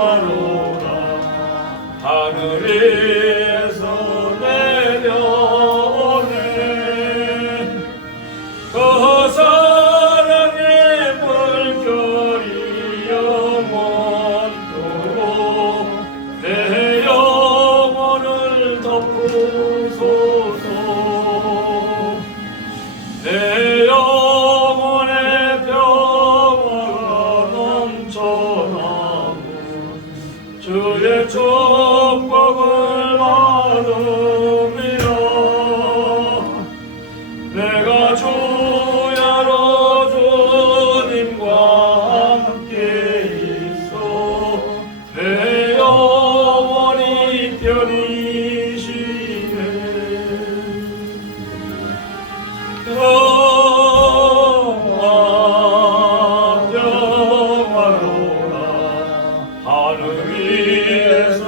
평화로다. 하늘에서 내려오네. 그 사랑의 물결이 영원토록 내 영혼을 덮으소서. 내 영혼의 평화가 넘쳐나고 주의 축복을 받으리라. 내가 주야로 주님과 함께 있어 내 영혼이 편이시네. 평화로라. 하늘 위에서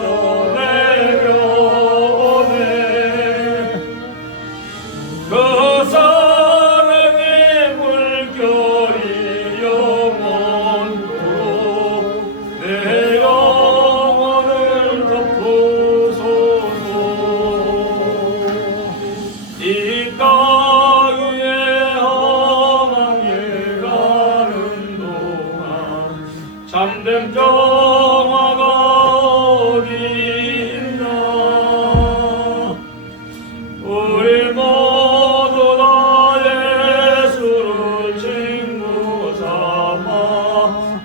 내려오네. 그 사랑의 물결이 영원토록 내 영혼을 덮으소서. 이 땅에 험하게 가는 동안 참된 평화가 어디 있나. 우리 모두 다 예수를 친구 삼아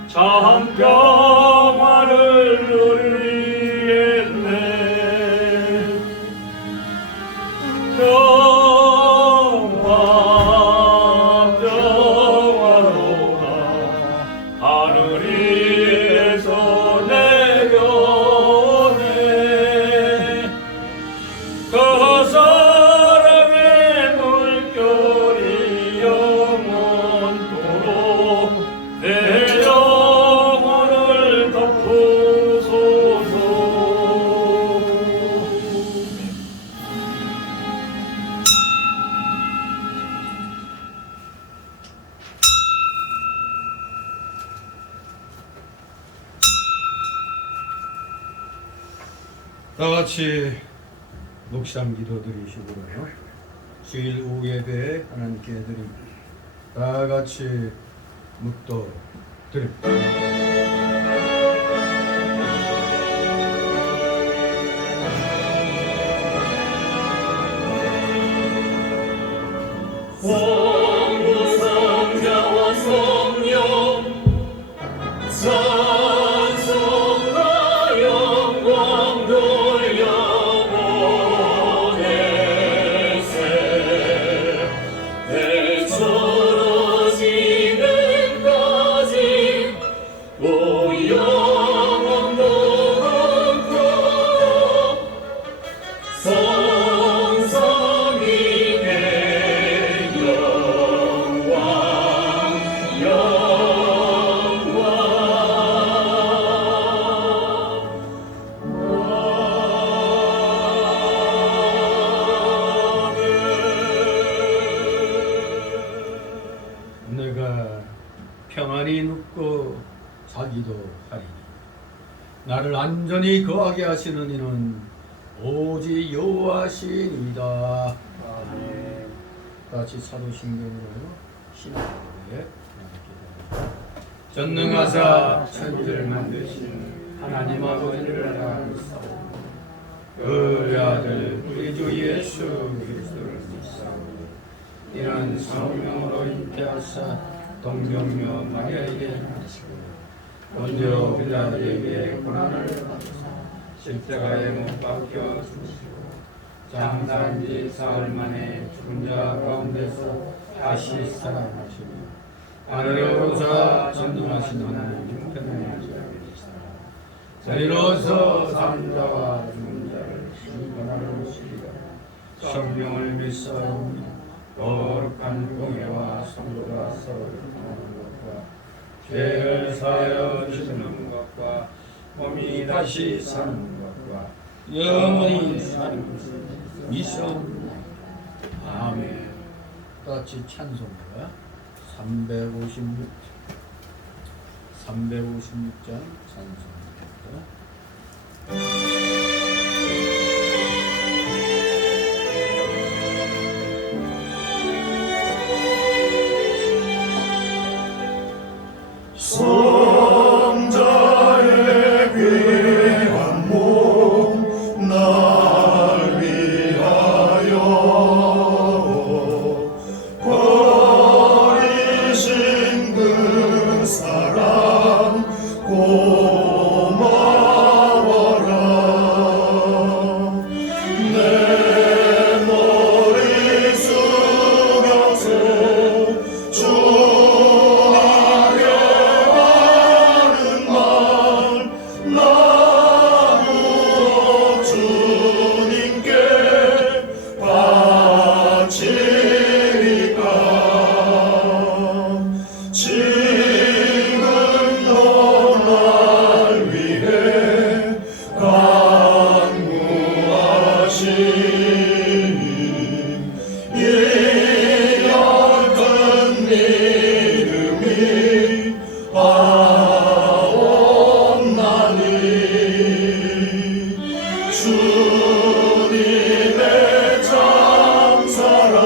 참 평화를 누리겠네. 평화로다. 하늘 위에서 내려오네. 그 사랑의 물결이 영원토록 내 영혼을 덮으소서. 다 같이 묵상 기도 드리시고요. 주일 오후 예배 하나님께 드립니다. 다 같이 묵도 드립니다. 성부 성자와 성령 찬송과 영광 돌려보내세. 내처로 지금까지 오 영원토록 성삼위의 영광 내가 평안히 눕고 자기도 하리니 나를 안전히 거하게 하시는 이는 오직 여호와시니이다. 아멘. 같이 사도신경으로 신앙고백 전능하사 천지를 만드신 하나님 아버지를 알아보사오니 그 아들 우리 주 예수 그리스도를 믿사오니 이는 성령으로 잉태하사 동정녀 마리아에게 나시고 본저 빌라도에게 고난을 받으사 십자가에 못 박혀 죽으시고 장사한 지 사흘 만에 죽은 자 가운데서 다시 살아나시며 하늘에 오르사 전능하신 하나님 형편에 앉아 계시다. 저리로서 산자와 죽은 자를 심판하러 오시리라. 성령을 믿사오니 거룩한 공예와 성도가 서로 통하는 것과 죄를 사하여 주시는 것과 몸이 다시 사는 것과 영원히 사는 것을 믿사옵나이다. 아멘. 같이 찬송가 356장 찬송입니다. 성자의 귀한 몸 날 위하여 버리신 그 사랑 고마워라. 내 머리 숙여서 주님의 참사랑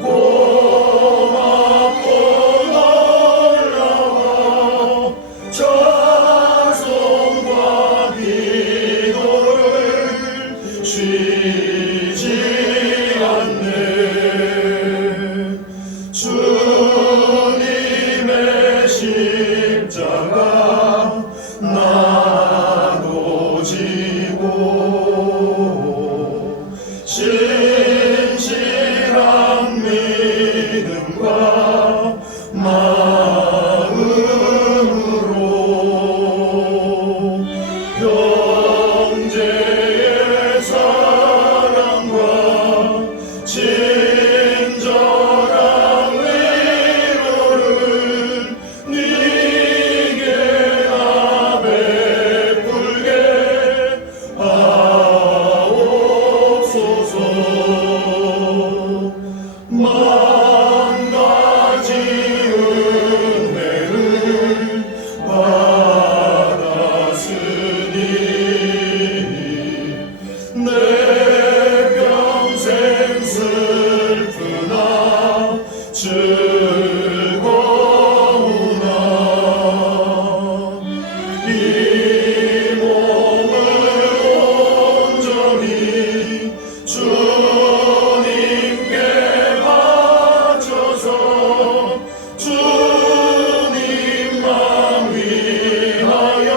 고맙고 놀라워 찬송과 기도를 쉬지 않네. 주님의 십자가 나도 지고 진실한 믿음과 마음으로 형제의 사랑과 친절한 위로를 네게 다 베풀게 하옵소서. 만 가지 은혜를 받았으니 내 평생 슬프나 즐거우나 이 몸을 온전히 주님께 바쳐서 주님만 위하여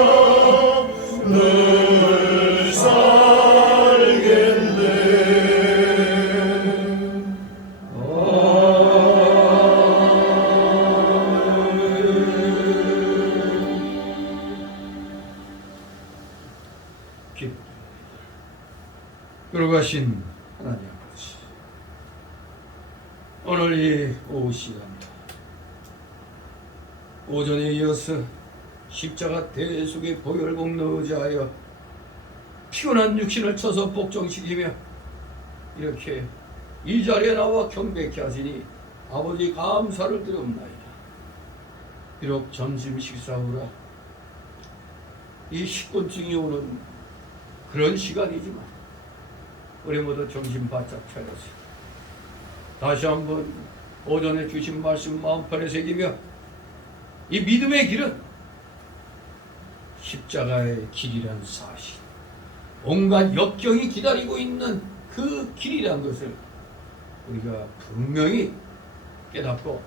늘 살겠네. 돌아가신 하나님 아버지, 오늘 이 오후 시간 오전에 이어서 십자가 대속의 보혈공 의지하여 피곤한 육신을 쳐서 복종시키며 이렇게 이 자리에 나와 경배케 하시니 아버지 감사를 드립나이다. 비록 점심 식사 후라 이 식곤증이 오는 그런 시간이지만 우리 모두 정신 바짝 차려서 다시 한번 오전에 주신 말씀 마음판에 새기며 이 믿음의 길은 십자가의 길이란 사실, 온갖 역경이 기다리고 있는 그 길이란 것을 우리가 분명히 깨닫고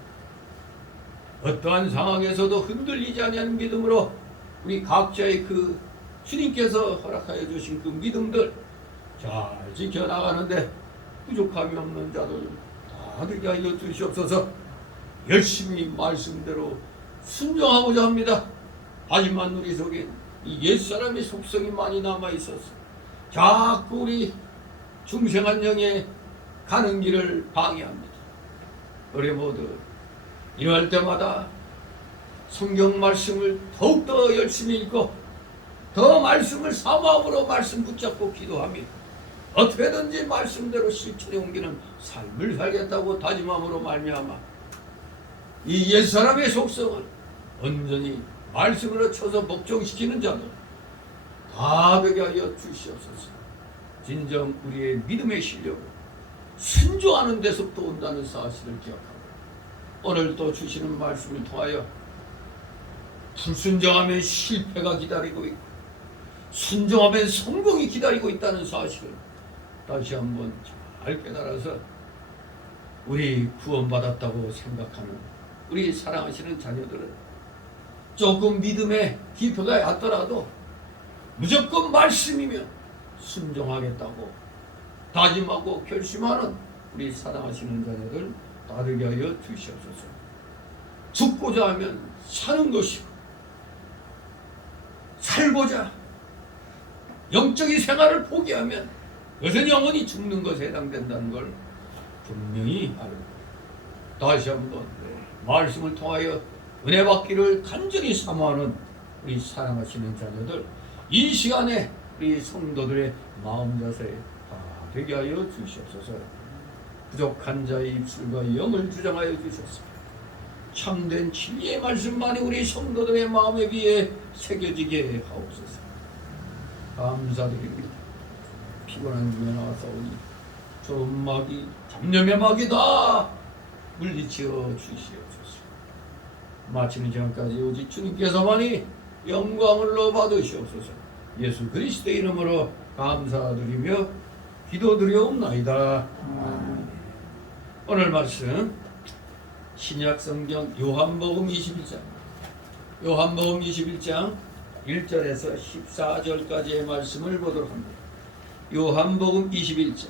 어떠한 상황에서도 흔들리지 않는 믿음으로 우리 각자의 그 주님께서 허락하여 주신 그 믿음들 잘 지켜나가는데 부족함이 없는 자들 다 되게 하여 주시옵소서. 열심히 말씀대로 순종하고자 합니다. 하지만 우리 속에 이 옛사람의 속성이 많이 남아있어서 자꾸 우리 중생한 영의 가는 길을 방해합니다. 우리 모두 이럴 때마다 성경 말씀을 더욱더 열심히 읽고 더 말씀을 사모함으로 말씀 붙잡고 기도하며 어떻게든지 말씀대로 실천에 옮기는 삶을 살겠다고 다짐함으로 말미암아 이 옛사람의 속성을 온전히 말씀으로 쳐서 복종시키는 자들 다 되게 하여 주시옵소서. 진정 우리의 믿음의 실력을 순종하는 데서부터 온다는 사실을 기억하고 오늘 또 주시는 말씀을 통하여 불순종하면 실패가 기다리고 있고 순종하면 성공이 기다리고 있다는 사실을 다시 한번 잘 깨달아서 우리 구원받았다고 생각하는 우리 사랑하시는 자녀들은 조금 믿음의 기표가 얕더라도 무조건 말씀이면 순종하겠다고 다짐하고 결심하는 우리 사랑하시는 자녀들 다 되게 하여 주시옵소서. 죽고자 하면 사는 것이고 살고자 영적인 생활을 포기하면 그것은 영원히 죽는 것에 해당된다는 걸 분명히 알고 다시 한번 말씀을 통하여 은혜 받기를 간절히 사모하는 우리 사랑하시는 자녀들 이 시간에 우리 성도들의 마음 자세 다 되게 하여 주시옵소서. 부족한 자의 입술과 영을 주장하여 주셨습니다. 참된 진리의 말씀만이 우리 성도들의 마음에 비해 새겨지게 하옵소서. 감사드립니다. 피곤한 중에 나와서오니 좀 마귀 잡념의 마귀 다 물리치어 주시옵소서. 마치는 시간까지 오직 주님께서만이 영광을 받으시옵소서. 예수 그리스도의 이름으로 감사드리며 기도드리옵나이다. 오늘 말씀 신약 성경 요한복음 21장 1절에서 14절까지의 말씀을 보도록 합니다. 요한복음 21장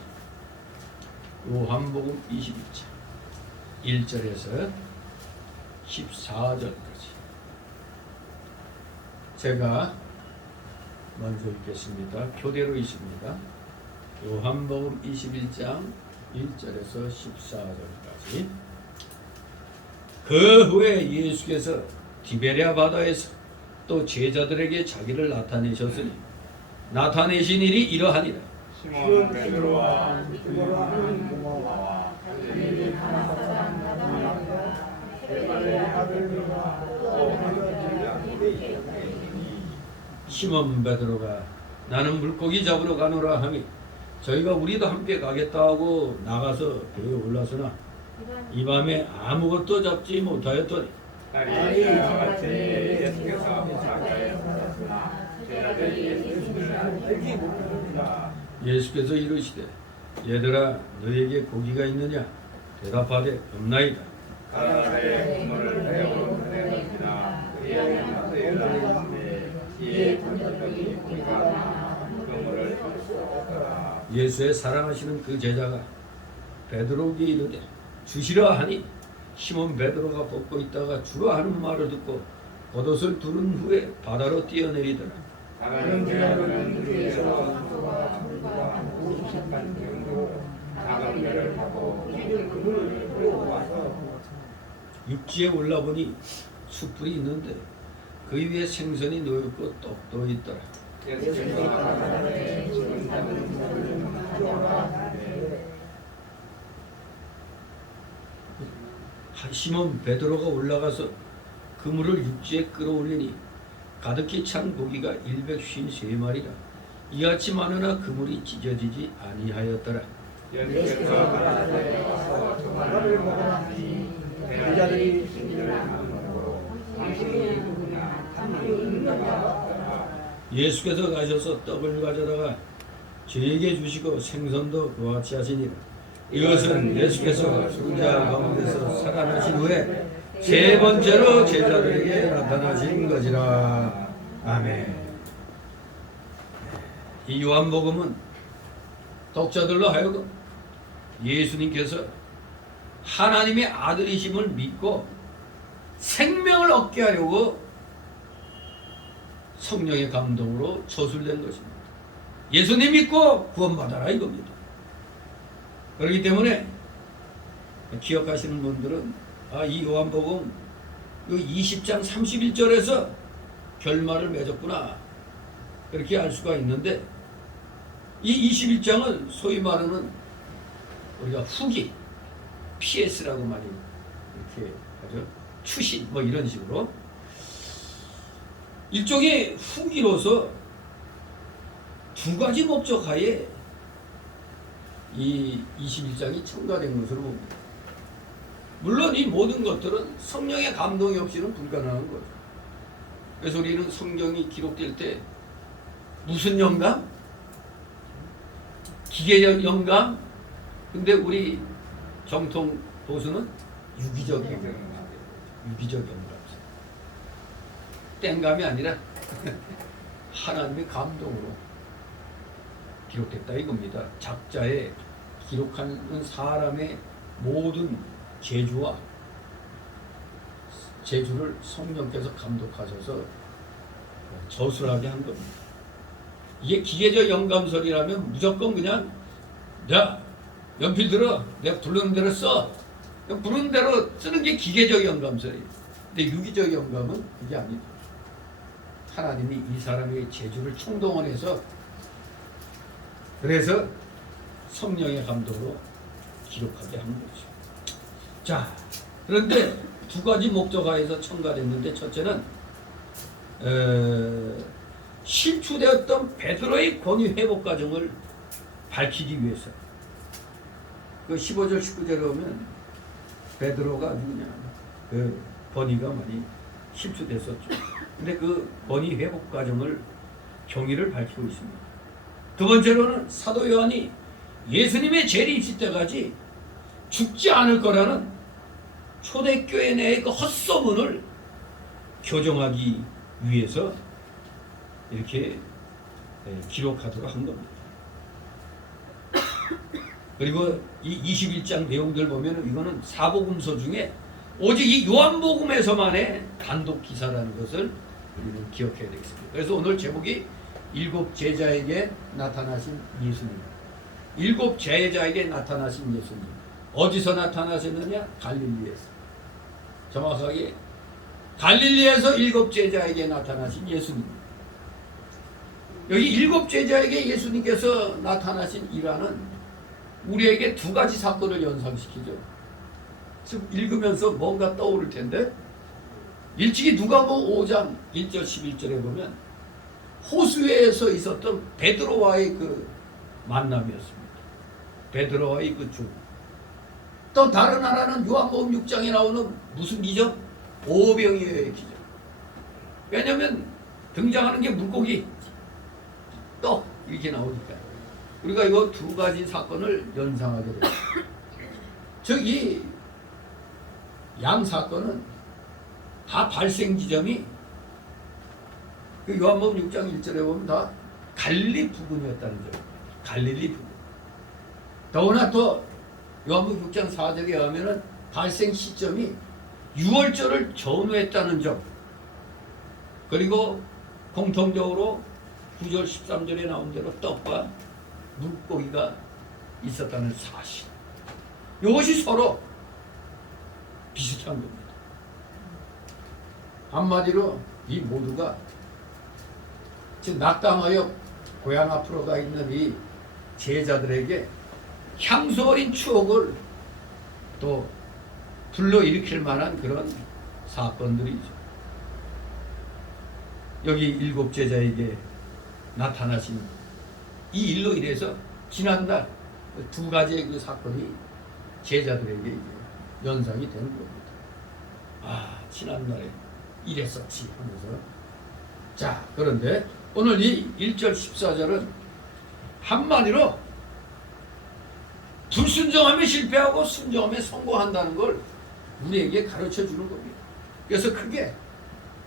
1절에서 14절까지 제가 먼저 읽겠습니다. 교대로 있습니다. 요한복음 21장 1절에서 14절까지. 그 후에 예수께서 디베랴 바다에서 또 제자들에게 자기를 나타내셨으니 나타내신 일이 이러하니라. 시몬 베드로와 두려워하는 고모와 갈릴리 가나 사람 나다나엘과 세발의 아들들과 또 시몬 베드로가 나는 물고기 잡으러 가노라 하니 저희가 우리도 함께 가겠다 하고 나가서 배에 올라서나 이 밤에 아무것도 잡지 못하였더니 날이 저같이 예수께서 바다에 서셨으나 제자들이 예수님을 알지 못하였다. 예수께서 이르시되 얘들아 너에게 고기가 있느냐 대답하되 없나이다. 가라사대 그물을 배우러 보내느니라. 그에게 나서 연락하시되 이에 던졌더니 고기가 많아 그물을 들 수 없더라. 예수의 사랑하시는 그 제자가 베드로에게 이르되 주시라 하니 시몬 베드로가 벗고 있다가 주라 하는 말을 듣고 겉옷을 두른 후에 바다로 뛰어내리더라. 다른 제자들은 주에서 소와 물과 50만 정도 작은 배를 타고 그물을 끌고 와서 육지에 올라보니 숯불이 있는데 그 위에 생선이 놓였고 떡도 있더라. 예수께서 가라사대 지금 잡은 자를 가져와라. 시몬 베드로가 올라가서 그물을 육지에 끌어올리니 가득히 찬 고기가 153마리라. 이같이 많으나 그물이 찢어지지 아니하였더라. 예수께서 가라사대 와서 그물을 먹으니 제자들이 신기를 하므로 당신이 누구냐 담이 있는가. 예수께서 가셔서 떡을 가져다가 저에게 주시고 생선도 그와 같이 하시니라. 이것은 예수께서 죽은 자 가운데서 살아나신 후에 세 번째로 제자들에게 나타나신 것이라. 아멘. 이 요한복음은 독자들로 하여금 예수님께서 하나님의 아들이심을 믿고 생명을 얻게 하려고 성령의 감동으로 저술된 것입니다. 예수님 믿고 구원받아라 이겁니다. 그렇기 때문에 기억하시는 분들은 이 요한복음 20장 31절에서 결말을 맺었구나 그렇게 알 수가 있는데 이 21장은 소위 말하는 우리가 후기 PS라고 많이 이렇게 하죠. 추신 뭐 이런 식으로 일종의 후기로서 두 가지 목적 하에 이 21장이 첨가된 것으로 봅니다. 물론 이 모든 것들은 성령의 감동이 없이는 불가능한 거죠. 그래서 우리는 성경이 기록될 때 무슨 영감? 기계적 영감? 근데 우리 정통 도수는 유기적 영감. 유기적 영감. 땡감이 아니라 하나님의 감동으로 기록됐다 이겁니다. 작자의 기록하는 사람의 모든 재주와 재주를 성령께서 감독하셔서 저술하게 한 겁니다. 이게 기계적 영감설이라면 무조건 그냥 야 연필 들어 내가 부르는 대로 써 그냥 부르는 대로 쓰는 게 기계적 영감설이에요. 근데 유기적 영감은 그게 아니다. 하나님이 이 사람의 재주를 총동원해서 그래서 성령의 감독으로 기록하게 한 거죠. 자, 그런데 두 가지 목적하에서 첨가됐는데 첫째는 실추되었던 베드로의 권위 회복 과정을 밝히기 위해서 그 15절 19절에 보면 베드로가 아주 그냥 그 권위가 많이 실추됐었죠. 근데 그 권위 회복 과정을 경위를 밝히고 있습니다. 두 번째로는 사도 요한이 예수님의 재림실 때까지 죽지 않을 거라는 초대교회 내의 그 헛소문을 교정하기 위해서 이렇게 기록하도록 한 겁니다. 그리고 이 21장 내용들 보면 이거는 사복음서 중에 오직 이 요한복음에서만의 단독 기사라는 것을 우리는 기억해야 되겠습니다. 그래서 오늘 제목이 일곱 제자에게 나타나신 예수님. 일곱 제자에게 나타나신 예수님. 어디서 나타나셨느냐? 갈릴리에서. 정확하게 갈릴리에서 일곱 제자에게 나타나신 예수님. 여기 일곱 제자에게 예수님께서 나타나신 일화는 우리에게 두 가지 사건을 연상시키죠. 지금 읽으면서 뭔가 떠오를 텐데 일찍이 누가복음 5장 1절 11절에 보면 호수에서 있었던 베드로와의 그 만남이었습니다. 베드로와의 그 죽음. 또 다른 하나는 요한복음 6장에 나오는 무슨 기적? 오병이어의 기적. 왜냐하면 등장하는 게 물고기, 떡 이렇게 나오니까 우리가 이 두 가지 사건을 연상하게 됩니다. 즉 이 양 사건은 다 발생 지점이 그 요한복음 6장 1절에 보면 다 갈릴리 부근이었다는 점. 갈릴리 부근. 더구나 또 요한복음 6장 4절에 하면은 발생 시점이 6월절을 전후했다는 점. 그리고 공통적으로 9절 13절에 나온 대로 떡과 물고기가 있었다는 사실. 이것이 서로 비슷한 겁니다. 한마디로 이 모두가 지금 낙담하여 고향 앞으로 가 있는 이 제자들에게 향수 어린 추억을 또 불러일으킬 만한 그런 사건들이죠. 여기 일곱 제자에게 나타나신 이 일로 인해서 지난날 두 가지의 그 사건이 제자들에게 연상이 되는 겁니다. 아, 지난날에 이랬었지 하면서. 자, 그런데 오늘 이 1절 14절은 한마디로 불순종하면 실패하고 순종하면 성공한다는 걸 우리에게 가르쳐 주는 겁니다. 그래서 크게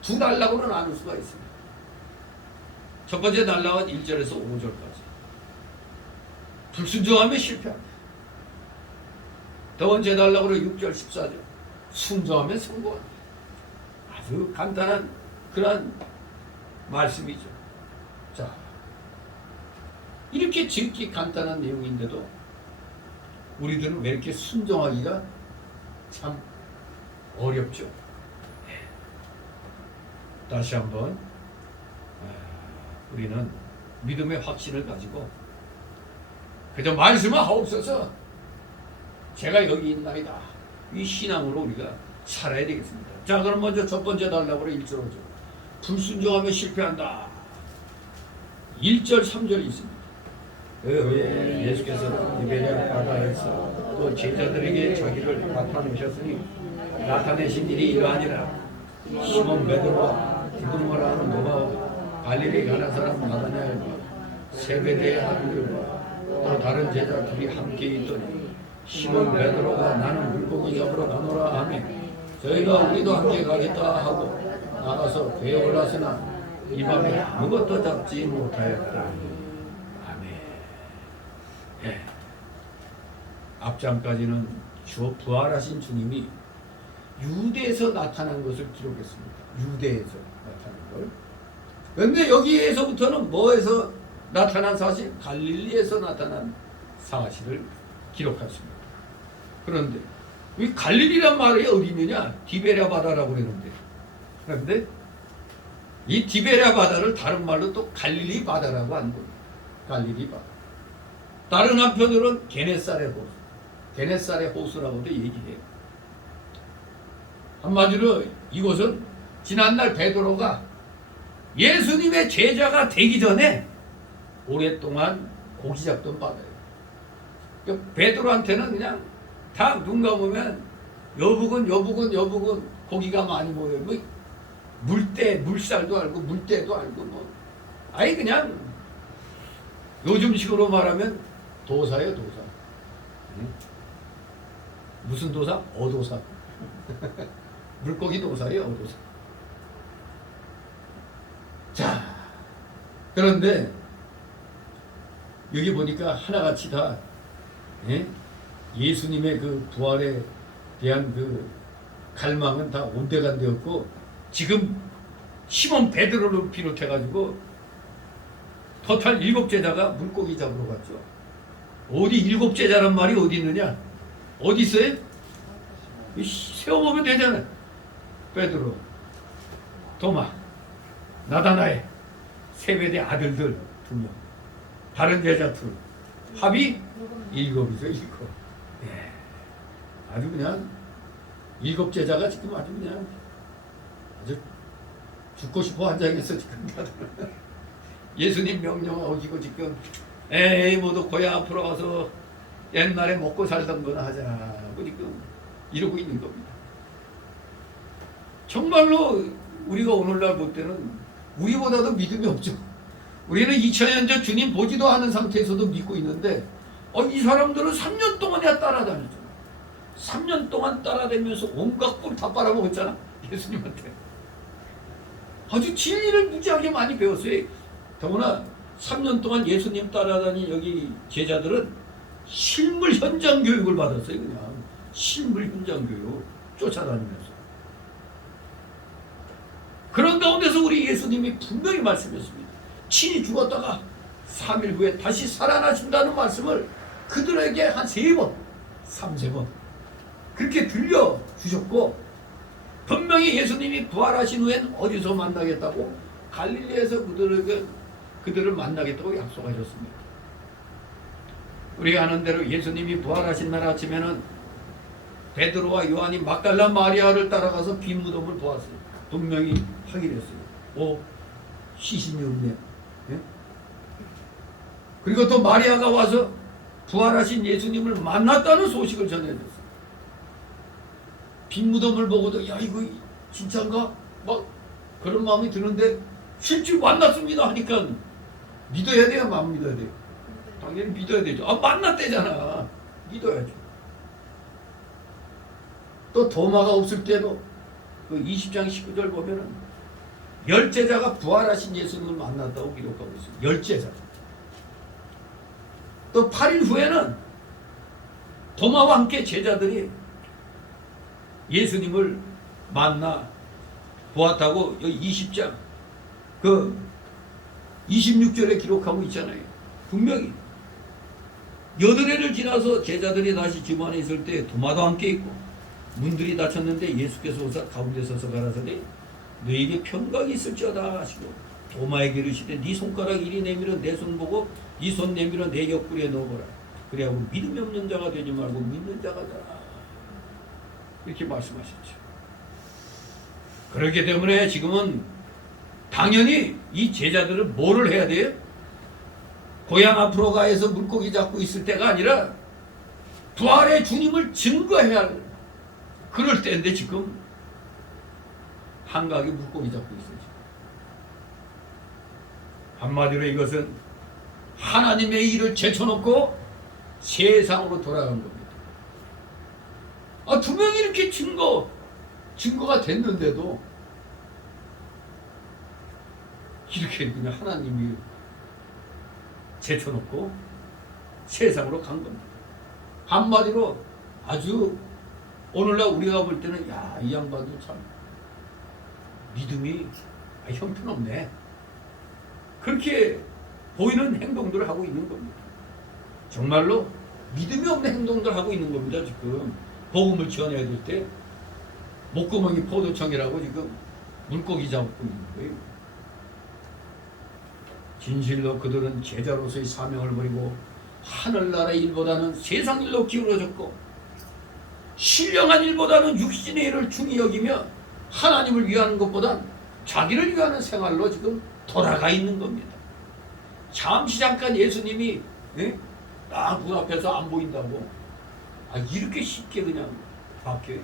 두 단락으로 나눌 수가 있습니다. 첫 번째 단락은 1절에서 5절까지. 불순종하면 실패한다. 두 번째 단락으로 6절 14절. 순종하면 성공한다. 아주 간단한 그런 말씀이죠. 자, 이렇게 지극히 간단한 내용인데도 우리들은 왜 이렇게 순종하기가 참 어렵죠. 다시 한번 우리는 믿음의 확신을 가지고 그저 말씀을 하옵소서 제가 여기 있나이다. 이 신앙으로 우리가 살아야 되겠습니다. 자, 그럼 먼저 첫 번째 달라고 그래. 1절 5절. 불순종하면 실패한다. 1절 3절이 있습니다. 그 후에 예수께서 디베랴 바다에서 또 제자들에게 자기를 나타내셨으니 나타내신 일이 이러하니라. 시몬 베드로와 디도모라 하는 노바와 갈릴리 가나 사람 나다나엘과 세베대의 아들들과 또 다른 제자 둘이 함께 있더니 시몬 베드로가 나는 물고기 잡으러 가노라 하며 저희가 우리도 함께 가겠다 하고 나가서 배에 올랐으나 이 밤에 아무것도 잡지 못하였다. 아멘. 예. 앞장까지는 주 부활하신 주님이 유대에서 나타난 것을 기록했습니다. 유대에서 나타난 걸. 그런데 여기에서부터는 뭐에서 나타난 사실? 갈릴리에서 나타난 사실을 기록했습니다. 그런데 이 갈릴리란 말이 어디 있느냐? 디베랴 바다라고 그러는데. 그런데 이 디베랴 바다를 다른 말로 또 갈릴리 바다라고 하는 거예요. 갈릴리 바다. 다른 한편으로는 게네사렛 호수. 게네사렛 호수라고도 얘기해요. 한마디로 이곳은 지난날 베드로가 예수님의 제자가 되기 전에 오랫동안 고기 잡던 바다예요. 그러니까 베드로한테는 그냥 다 눈 감으면 여북은 고기가 많이 모여요. 뭐 물살도 알고 물때도 알고 뭐 아예 그냥 요즘식으로 말하면 도사예요, 도사. 응? 무슨 도사? 어도사. 물고기 도사예요, 어도사. 자, 그런데 여기 보니까 하나같이 다 예수님의 그 부활에 대한 그 갈망은 다 온데간데였고 지금 시몬 베드로를 비롯해가지고 토탈 7제자가 물고기 잡으러 갔죠. 어디 7제자란 말이 어디 있느냐? 어디 있어요? 세워보면 되잖아요. 베드로, 도마, 나다나엘, 세베대 아들들 2명, 다른 제자 둘, 합이 7이죠. 7. 예. 아주 그냥 7제자가 지금 아주 그냥 아주 죽고 싶어 한장했어 지금. 예수님 명령 어기고 지금 에이 모두 고향 앞으로 가서 옛날에 먹고 살던 거나 하자고 지금 이러고 있는 겁니다. 정말로 우리가 오늘날 볼 때는 우리보다도 믿음이 없죠. 우리는 2000년 전 주님 보지도 않은 상태에서도 믿고 있는데 이 사람들은 3년 동안이나 따라다녔잖아. 3년 동안 따라다니면서 온갖 꿀 다 빨아먹었잖아. 예수님한테. 아주 진리를 무지하게 많이 배웠어요. 더구나 3년 동안 예수님 따라다닌 여기 제자들은 실물 현장 교육을 받았어요. 그냥 실물 현장 교육 쫓아다니면서. 그런 가운데서 우리 예수님이 분명히 말씀했습니다. 친히 죽었다가 3일 후에 다시 살아나신다는 말씀을 그들에게 한 3번, 3번 그렇게 들려주셨고 분명히 예수님이 부활하신 후엔 어디서 만나겠다고? 갈릴리에서 그들을 만나겠다고 약속하셨습니다. 우리가 아는 대로 예수님이 부활하신 날 아침에는 베드로와 요한이 막달라 마리아를 따라가서 빈 무덤을 보았어요. 분명히 확인했어요. 시신이 없네. 예? 그리고 또 마리아가 와서 부활하신 예수님을 만났다는 소식을 전해줬어요. 빈 무덤을 보고도 야 이거 진짜인가? 막 그런 마음이 드는데 실제 만났습니다 하니까 믿어야 돼요? 안 믿어야 돼요? 당연히 믿어야 되죠. 만났대잖아. 믿어야죠. 또 도마가 없을 때도 그 20장 19절 보면은 10제자가 부활하신 예수님을 만났다고 기록하고 있어요. 10제자. 또 8일 후에는 도마와 함께 제자들이 예수님을 만나 보았다고 여기 20장 그 26절에 기록하고 있잖아요. 분명히 8회를 지나서 제자들이 다시 집 안에 있을 때 도마도 함께 있고 문들이 닫혔는데 예수께서 오사 가운데 서서 가라사대 너에게 평강이 있을지어다 하시고 도마에게 이르시되 네 손가락 이리 내밀어 내 손 보고 네 손 내밀어 내 옆구리에 넣어보라. 그래하고 믿음이 없는 자가 되지 말고 믿는 자가 되라. 이렇게 말씀하셨죠. 그렇기 때문에 지금은 당연히 이 제자들은 뭐를 해야 돼요? 고향 앞으로 가서 물고기 잡고 있을 때가 아니라 부활의 주님을 증거해야 할 그럴 때인데 지금 한가하게 물고기 잡고 있어요. 한마디로 이것은 하나님의 일을 제쳐놓고 세상으로 돌아간 겁니다. 두 명이 이렇게 증거가 됐는데도 이렇게 그냥 하나님이 제쳐놓고 세상으로 간 겁니다. 한마디로 아주 오늘날 우리가 볼 때는 야, 이 양반도 참 믿음이 형편없네. 그렇게 보이는 행동들을 하고 있는 겁니다. 정말로 믿음이 없는 행동들을 하고 있는 겁니다. 지금 복음을 전해야 될 때 목구멍이 포도청이라고 지금 물고기 잡고 있는 거예요. 진실로 그들은 제자로서의 사명을 버리고 하늘나라의 일보다는 세상 일로 기울어졌고 신령한 일보다는 육신의 일을 중히 여기며 하나님을 위하는 것보단 자기를 위하는 생활로 지금 돌아가 있는 겁니다. 잠시 잠깐 예수님이 딱 눈앞에서 안 보인다고 이렇게 쉽게 그냥 바뀌어요.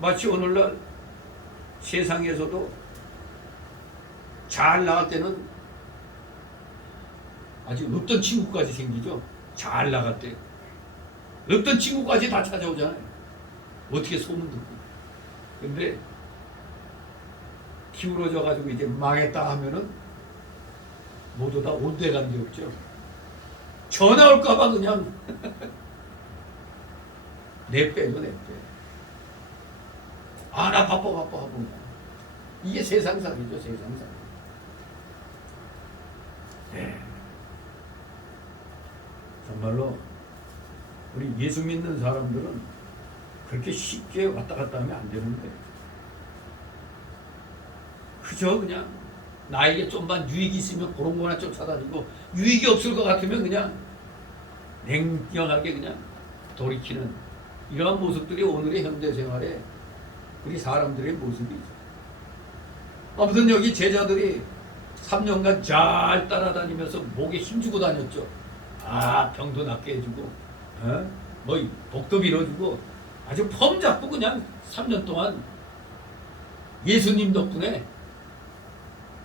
마치 오늘날 세상에서도 잘 나갈 때는 아직 없던 친구까지 생기죠. 잘 나갈 때 없던 친구까지 다 찾아오잖아요. 어떻게 소문 듣고. 근데 기울어져 가지고 이제 망했다 하면은 모두 다 온데간데 없죠. 전화 올까봐 그냥 내빼죠, 내빼. 나 바빠 하고. 이게 세상살이죠, 세상살. 네. 정말로 우리 예수 믿는 사람들은 그렇게 쉽게 왔다 갔다 하면 안 되는데 그저 그냥 나에게 좀만 유익이 있으면 그런 거나 쫓아다니고 유익이 없을 것 같으면 그냥 냉정하게 그냥 돌이키는 이러한 모습들이 오늘의 현대생활에 우리 사람들의 모습이죠. 아무튼 여기 제자들이 3년간 잘 따라다니면서 목에 힘주고 다녔죠. 병도 낫게 해주고 뭐 복도 빌어주고 아주 폼 잡고 그냥 3년 동안 예수님 덕분에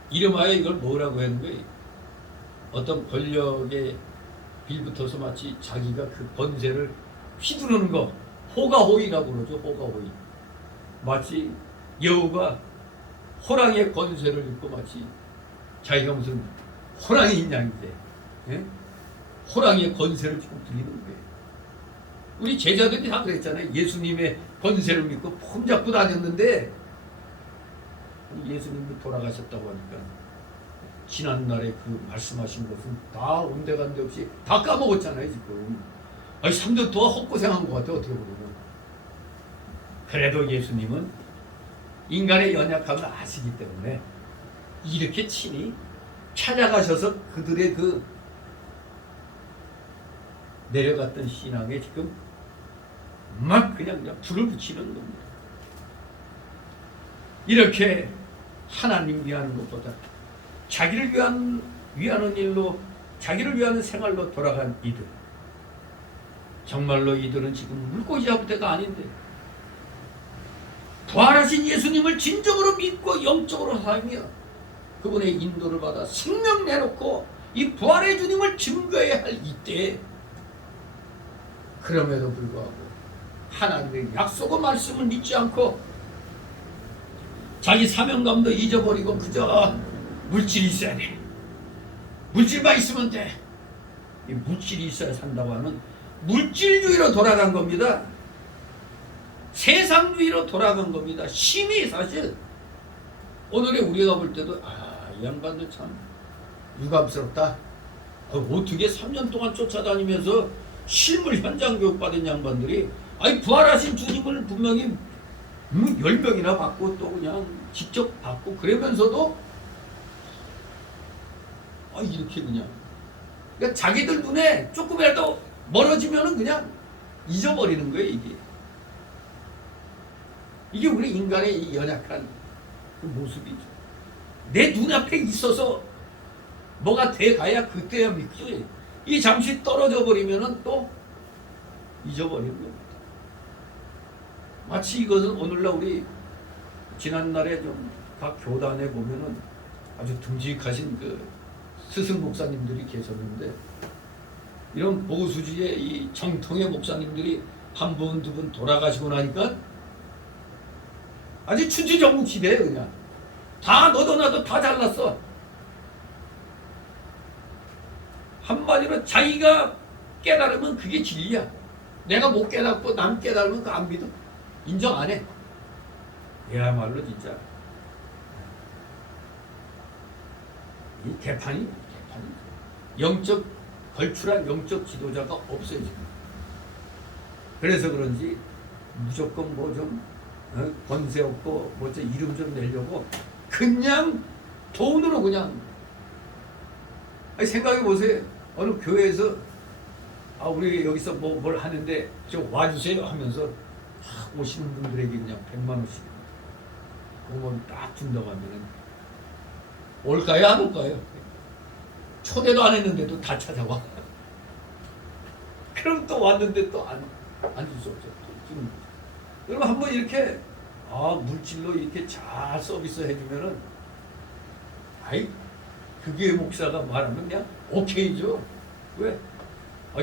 이름하여 이걸 뭐라고 하는 거예요? 어떤 권력에 빌붙어서 마치 자기가 그 권세를 휘두르는 거 호가호이라고 그러죠. 호가호이. 마치 여우가 호랑이의 권세를 입고 마치 자기가 무슨 호랑이인 양인데 호랑이의 권세를 지금 드리는 거예요. 우리 제자들이 다 그랬잖아요. 예수님의 권세를 믿고 폼 잡고 다녔는데 예수님이 돌아가셨다고 하니까 지난날에 그 말씀하신 것은 다 온데간데 없이 다 까먹었잖아요. 지금 3년 동안 헛고생한 것 같아요. 어떻게 보면. 그래도 예수님은 인간의 연약함을 아시기 때문에 이렇게 친히 찾아가셔서 그들의 그 내려갔던 신앙에 지금 막 그냥 불을 붙이는 겁니다. 이렇게 하나님 위하는 것보다 자기를 위하는 일로 자기를 위하는 생활로 돌아간 이들, 정말로 이들은 지금 물고기 잡을 때가 아닌데 부활하신 예수님을 진정으로 믿고 영적으로 살며 그분의 인도를 받아 생명 내놓고 이 부활의 주님을 증거해야 할 이때, 그럼에도 불구하고 하나님의 약속의 말씀을 믿지 않고 자기 사명감도 잊어버리고 그저 물질이 있어야 돼, 물질만 있으면 돼, 이 물질이 있어야 산다고 하는 물질주의로 돌아간 겁니다. 세상주의로 돌아간 겁니다. 심히 사실 오늘의 우리가 볼 때도 이 양반들 참 유감스럽다. 어떻게 3년 동안 쫓아다니면서 실물 현장 교육 받은 양반들이 부활하신 주님을 분명히 10명이나 받고 또 그냥 직접 받고 그러면서도 이렇게 그냥 그러니까 자기들 눈에 조금이라도 멀어지면은 그냥 잊어버리는 거예요. 이게 이게 우리 인간의 이 연약한 그 모습이죠. 내 눈앞에 있어서 뭐가 돼가야 그때야 믿죠. 이 잠시 떨어져 버리면은 또 잊어버리는 겁니다. 마치 이것은 오늘날 우리 지난날에 좀 각 교단에 보면은 아주 듬직하신 그 스승 목사님들이 계셨는데, 이런 보수지의 이 정통의 목사님들이 한 분, 두 분 돌아가시고 나니까 아주 춘추전국 시대에 그냥 다 너도 나도 다 잘났어. 한마디로 자기가 깨달으면 그게 진리야. 내가 못 깨닫고 남 깨달으면 그 안 믿어. 인정 안 해. 얘야말로 진짜 이 개판이 영적 걸출한 영적 지도자가 없어요 지금. 그래서 그런지 무조건 뭐 좀 권세 없고 뭐 좀 이름 좀 내려고 그냥 돈으로 그냥. 아니 생각해 보세요. 어느 교회에서 우리 여기서 뭐 뭘 하는데 좀 와주세요 하면서 오시는 분들에게 그냥 100만 원씩 그거 딱 준다고 하면은 올까요 안 올까요? 초대도 안 했는데도 다 찾아와. 그럼 또 왔는데 또 안 줄 수 없죠. 지금 여러분 한번 이렇게 물질로 이렇게 잘 서비스 해주면은 그게 목사가 말하면 그냥 오케이죠. 왜?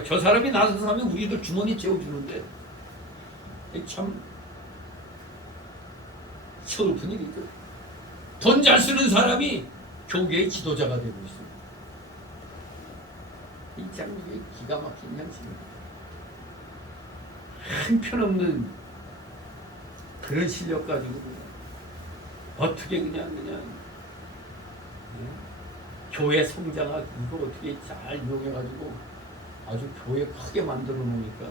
저 사람이 나서서 하면 우리들 주머니 채워주는데 참 슬픈 일이죠. 돈 잘 쓰는 사람이 교계의 지도자가 되고 있습니다. 이 참 이게 기가 막힌 현실입니다. 한편없는 그런 실력 가지고 어떻게 그냥 교회 성장학 이거 어떻게 잘 이용해가지고 아주 교회 크게 만들어 놓으니까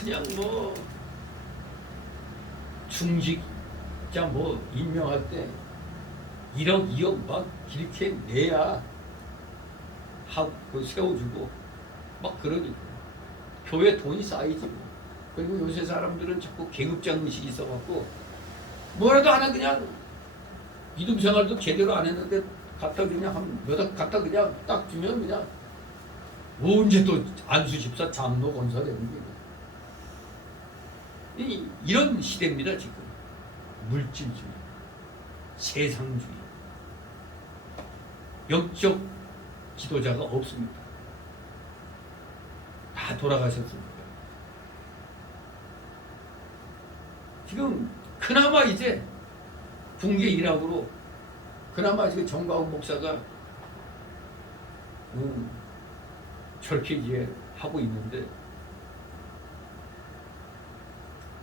그냥 뭐 중직자 뭐 임명할 때 1억 2억 막 이렇게 내야 하고 세워주고 막 그러니까 교회 돈이 쌓이지. 그리고 요새 사람들은 자꾸 계급장 의식이 있어갖고 뭐라도 하나 그냥 믿음 생활도 제대로 안 했는데 갖다 그냥 몇억 갖다 그냥 딱 주면 그냥 언제 또 안수집사 장로 권사 되는 거예요. 이런 시대입니다 지금. 물질주의, 세상주의, 영적 지도자가 없습니다. 다 돌아가셨습니다. 지금 그나마 이제 붕괴 일학으로 그나마 지금 정광훈 목사가 저렇게 이제 하고 있는데,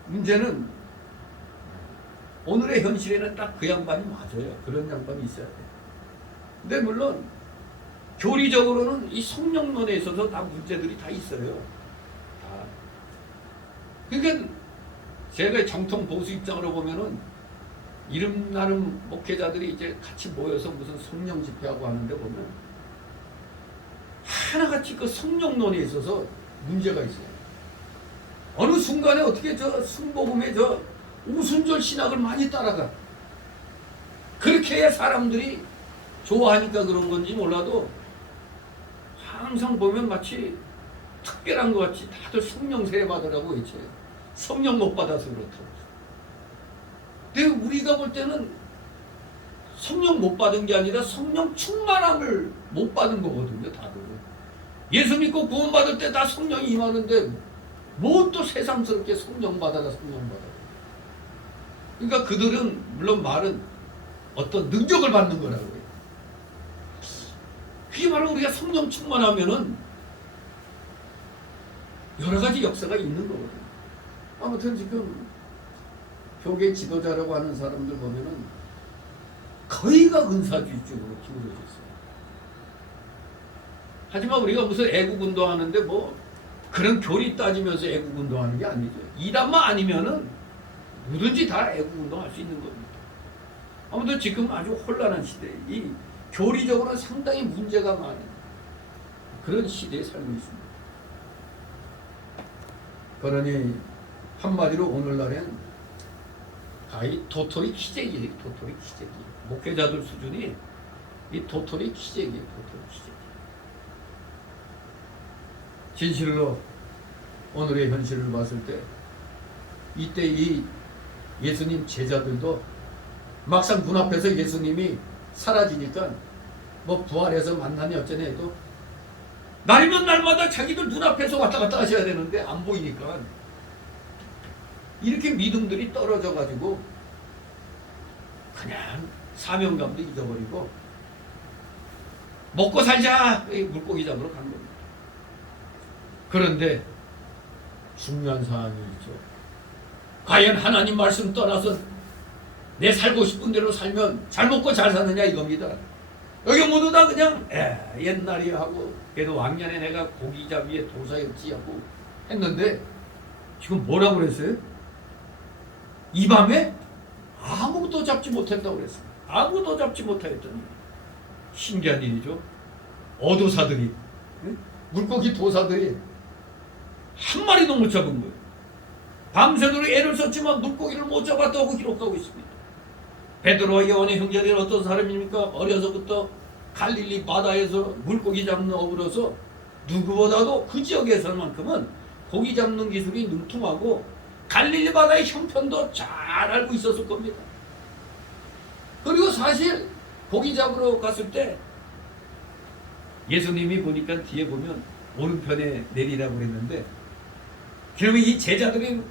문제는 오늘의 현실에는 딱 그 양반이 맞아요. 그런 양반이 있어야 돼. 근데 물론 교리적으로는 이 성령론에 있어서 다 문제들이 다 있어요. 다. 그러니까 제가 정통 보수 입장으로 보면은 이름 나는 목회자들이 이제 같이 모여서 무슨 성령 집회하고 하는데 보면 하나같이 그 성령론에 있어서 문제가 있어요. 어느 순간에 어떻게 저 순복음의 저 오순절 신학을 많이 따라가. 그렇게 해야 사람들이 좋아하니까 그런 건지 몰라도 항상 보면 마치 특별한 것 같이 다들 성령 세례 받으라고 외쳐요. 성령 못 받아서 그렇다고. 근데 우리가 볼 때는 성령 못 받은 게 아니라 성령 충만함을 못 받은 거거든요. 다들. 예수 믿고 구원 받을 때 다 성령이 임하는데 뭐 또 새삼스럽게 성령 받아라 성령 받아라. 그러니까 그들은 물론 말은 어떤 능력을 받는 거라고 해요. 그게 바로 우리가 성령 충만하면은 여러 가지 역사가 있는 거거든요. 아무튼 지금 교계 지도자라고 하는 사람들 보면은 거의가 은사주의 쪽으로 기울어졌어요. 하지만 우리가 무슨 애국운동 하는데 뭐 그런 교리 따지면서 애국운동 하는 게 아니죠. 이단만 아니면은 뭐든지 다 애국운동 할 수 있는 겁니다. 아무튼 지금 아주 혼란한 시대에 이 교리적으로는 상당히 문제가 많은 그런 시대에 살고 있습니다. 그러니 한마디로 오늘날엔 가히 도토리 키재기예요. 도토리 키재기. 목회자들 수준이 이 도토리 키재기예요. 도토리 키재기. 진실로 오늘의 현실을 봤을 때 이때 이 예수님 제자들도 막상 눈앞에서 예수님이 사라지니까 뭐 부활해서 만나니 어쩌니 해도 날이면 날마다 자기들 눈앞에서 왔다 갔다 하셔야 되는데 안 보이니까 이렇게 믿음들이 떨어져 가지고 그냥 사명감도 잊어버리고 먹고 살자 물고기 잡으러 간 겁니다. 그런데 중요한 사항이 있죠. 과연 하나님 말씀 떠나서 내 살고 싶은 대로 살면 잘 먹고 잘 사느냐 이겁니다. 여기 모두 다 그냥 옛날이 하고 그래도 왕년에 내가 고기잡이에 도사였지 하고 했는데 지금 뭐라고 그랬어요? 이 밤에 아무것도 잡지 못했다고 그랬어요. 아무것도 잡지 못하였더니 신기한 일이죠. 어도사들이 물고기 도사들이 한 마리도 못 잡은 거예요. 밤새도록 애를 썼지만 물고기를 못 잡았다고 기록하고 있습니다. 베드로와 요한의 형제는 어떤 사람입니까? 어려서부터 갈릴리 바다에서 물고기 잡는 어부로서 누구보다도 그 지역에서만큼은 고기 잡는 기술이 능통하고 갈릴리 바다의 형편도 잘 알고 있었을 겁니다. 그리고 사실 고기 잡으러 갔을 때 예수님이 보니까 뒤에 보면 오른편에 내리라고 그랬는데 그러면 이 제자들이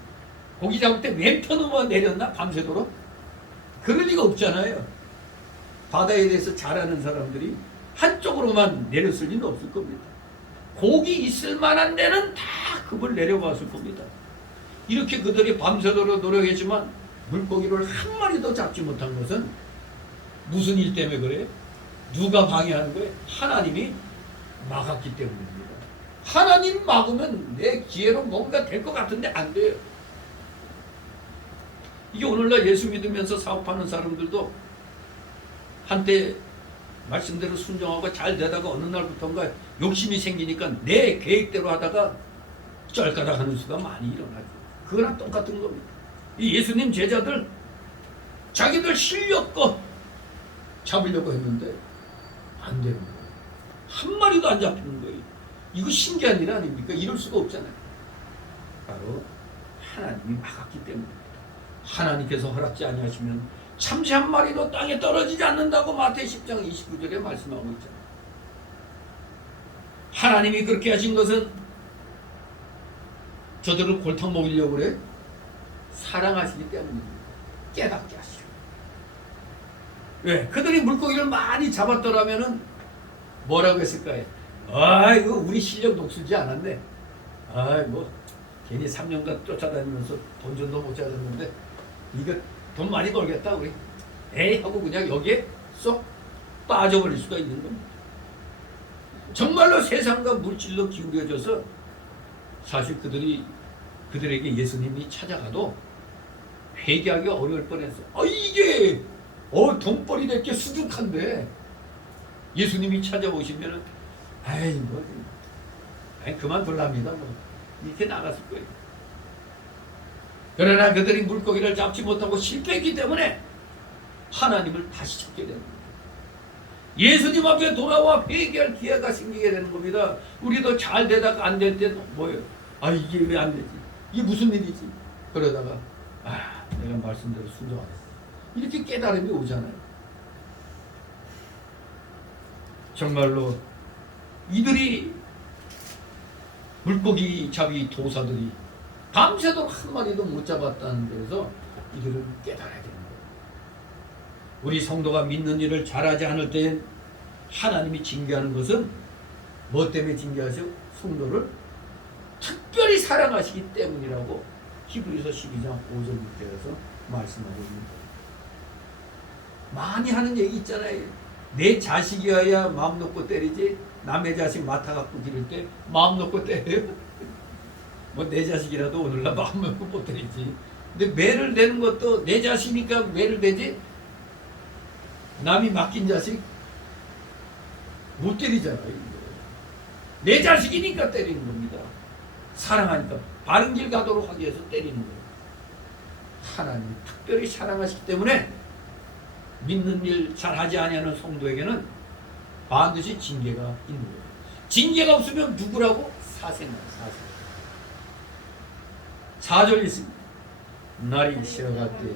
고기 잡을 때 왼편으로만 내렸나? 밤새도록? 그럴 리가 없잖아요. 바다에 대해서 잘 아는 사람들이 한쪽으로만 내렸을 리는 없을 겁니다. 고기 있을 만한 데는 다 급을 내려봤을 겁니다. 이렇게 그들이 밤새도록 노력했지만 물고기를 한 마리도 잡지 못한 것은 무슨 일 때문에 그래요? 누가 방해하는 거예요? 하나님이 막았기 때문입니다. 하나님 막으면 내 기회로 뭔가 될 것 같은데 안 돼요. 이게 오늘날 예수 믿으면서 사업하는 사람들도 한때 말씀대로 순종하고 잘 되다가 어느 날부터인가 욕심이 생기니까 내 계획대로 하다가 쩔까닥 하는 수가 많이 일어나죠. 그거랑 똑같은 겁니다. 이 예수님 제자들 자기들 실력껏 잡으려고 했는데 안 되는 거예요. 한 마리도 안 잡히는 거예요. 이거 신기한 일 아닙니까? 이럴 수가 없잖아요. 바로 하나님이 막았기 때문입니다. 하나님께서 허락지 아니하시면 참새 한 마리도 땅에 떨어지지 않는다고 마태 10장 29절에 말씀하고 있잖아요. 하나님이 그렇게 하신 것은 저들을 골탕 먹이려고 그래? 사랑하시기 때문입니다. 깨닫게 하시고. 왜? 그들이 물고기를 많이 잡았더라면은 뭐라고 했을까요? 이거 우리 실력 녹슬지 않았네. 뭐 괜히 3년간 쫓아다니면서 돈 전도 못 찾았는데 이거 돈 많이 벌겠다 우리. 에이 하고 그냥 여기에 쏙 빠져버릴 수가 있는 겁니다. 정말로 세상과 물질로 기울여져서 사실 그들에게 예수님이 찾아가도 회개하기 어려울 뻔했어. 이게 돈벌이 될게 수북한데 예수님이 찾아오시면은 그만둘랍니다. 이렇게 나갔을 거예요. 그러나 그들이 물고기를 잡지 못하고 실패했기 때문에 하나님을 다시 찾게 되는 겁니다. 예수님 앞에 돌아와 회개할 기회가 생기게 되는 겁니다. 우리도 잘 되다가 안 될 때는 뭐예요? 이게 왜 안 되지? 이게 무슨 일이지? 그러다가 내가 말씀대로 순종 안 했어. 이렇게 깨달음이 오잖아요. 정말로 이들이 물고기 잡이 도사들이 밤새도록 한 마리도 못 잡았다는 데서 이들은 깨달아야 되는 거예요. 우리 성도가 믿는 일을 잘하지 않을 때엔 하나님이 징계하는 것은 뭐 때문에 징계하셔? 성도를 특별히 사랑하시기 때문이라고 히브리서 12장 5절 6절에서 말씀하고 있습니다. 많이 하는 얘기 있잖아요. 내 자식이어야 마음 놓고 때리지 남의 자식 맡아갖고 기를 때 마음 놓고 때려요. 뭐 내 자식이라도 오늘날 마음 놓고 못 때리지. 근데 매를 대는 것도 내 자식이니까 매를 대지 남이 맡긴 자식 못 때리잖아요. 내 자식이니까 때리는 겁니다. 사랑하니까 바른 길 가도록 하기 위해서 때리는 거예요. 하나님 특별히 사랑하시기 때문에 믿는 일 잘하지 아니하는 성도에게는 반드시 징계가 있는 거예요. 징계가 없으면 누구라고? 사생아, 사생. 4절 있습니다. 날이 시어갔되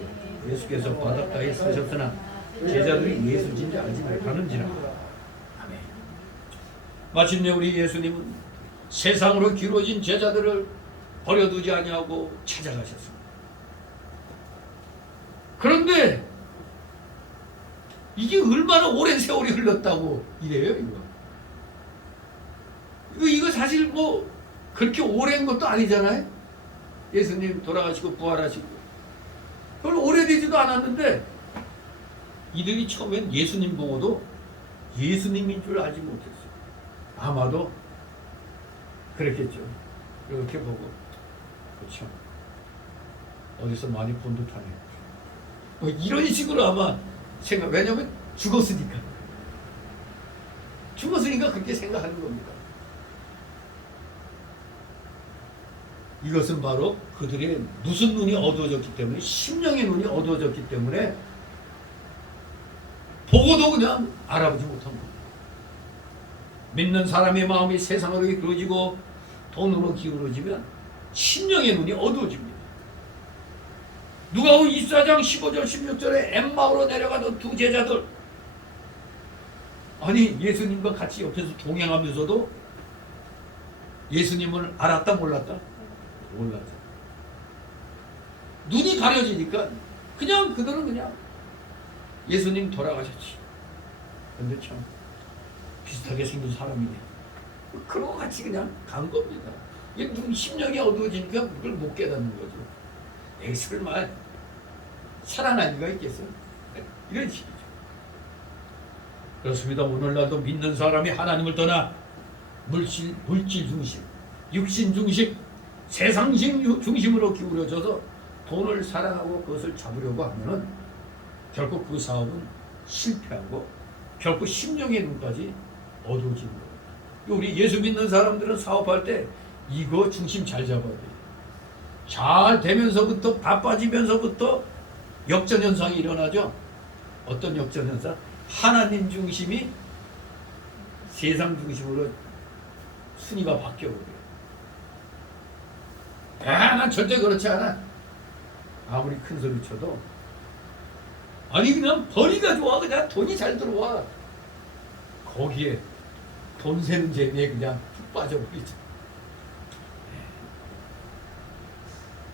예수께서 바닷가에 서셨으나 제자들이 예수인지 알지 못하는지라. 아멘. 마침내 우리 예수님은 세상으로 기울어진 제자들을 버려두지 아니하고 찾아가셨습니다. 그런데 이게 얼마나 오랜 세월이 흘렀다고 이래요, 이거 사실 뭐 그렇게 오랜 것도 아니잖아요. 예수님 돌아가시고 부활하시고 별로 오래되지도 않았는데 이들이 처음엔 예수님 보고도 예수님인 줄 알지 못했어요. 아마도 그랬겠죠. 이렇게 보고 그렇죠. 어디서 많이 본 듯하네. 뭐 이런 식으로 아마 왜냐면 죽었으니까 그렇게 생각하는 겁니다. 이것은 바로 그들의 무슨 눈이 어두워졌기 때문에, 심령의 눈이 어두워졌기 때문에 보고도 그냥 알아보지 못한 겁니다. 믿는 사람의 마음이 세상으로 기울어지고 돈으로 기울어지면 심령의 눈이 어두워집니다. 누가복음 24장 15절 16절에 엠마오로 내려가던 두 제자들, 아니 예수님과 같이 옆에서 동행하면서도 예수님을 알았다 몰랐다? 몰랐죠. 눈이 가려지니까 그냥 그들은 그냥 예수님 돌아가셨지. 근데 참 비슷하게 생긴 사람이네. 그러고 같이 그냥 간 겁니다. 이게 눈 심령이 어두워지니까 그걸 못 깨닫는 거죠. 에이 설마 살아날 리가 있겠어? 이런 식이죠. 그렇습니다. 오늘날도 믿는 사람이 하나님을 떠나 물질 중심, 육신 중심, 세상 중심으로 기울어져서 돈을 사랑하고 그것을 잡으려고 하면은 결국 그 사업은 실패하고 결국 심령의 눈까지 어두워지는 거예요. 우리 예수 믿는 사람들은 사업할 때 이거 중심 잘 잡아야 돼요. 잘 되면서부터 바빠지면서부터 역전현상이 일어나죠. 어떤 역전현상? 하나님 중심이 세상 중심으로 순위가 바뀌어버려요. 난 절대 그렇지 않아. 아무리 큰 소리 쳐도 아니 그냥 벌이가 좋아. 그냥 돈이 잘 들어와. 거기에 돈 세는 재미에 그냥 푹 빠져버리죠.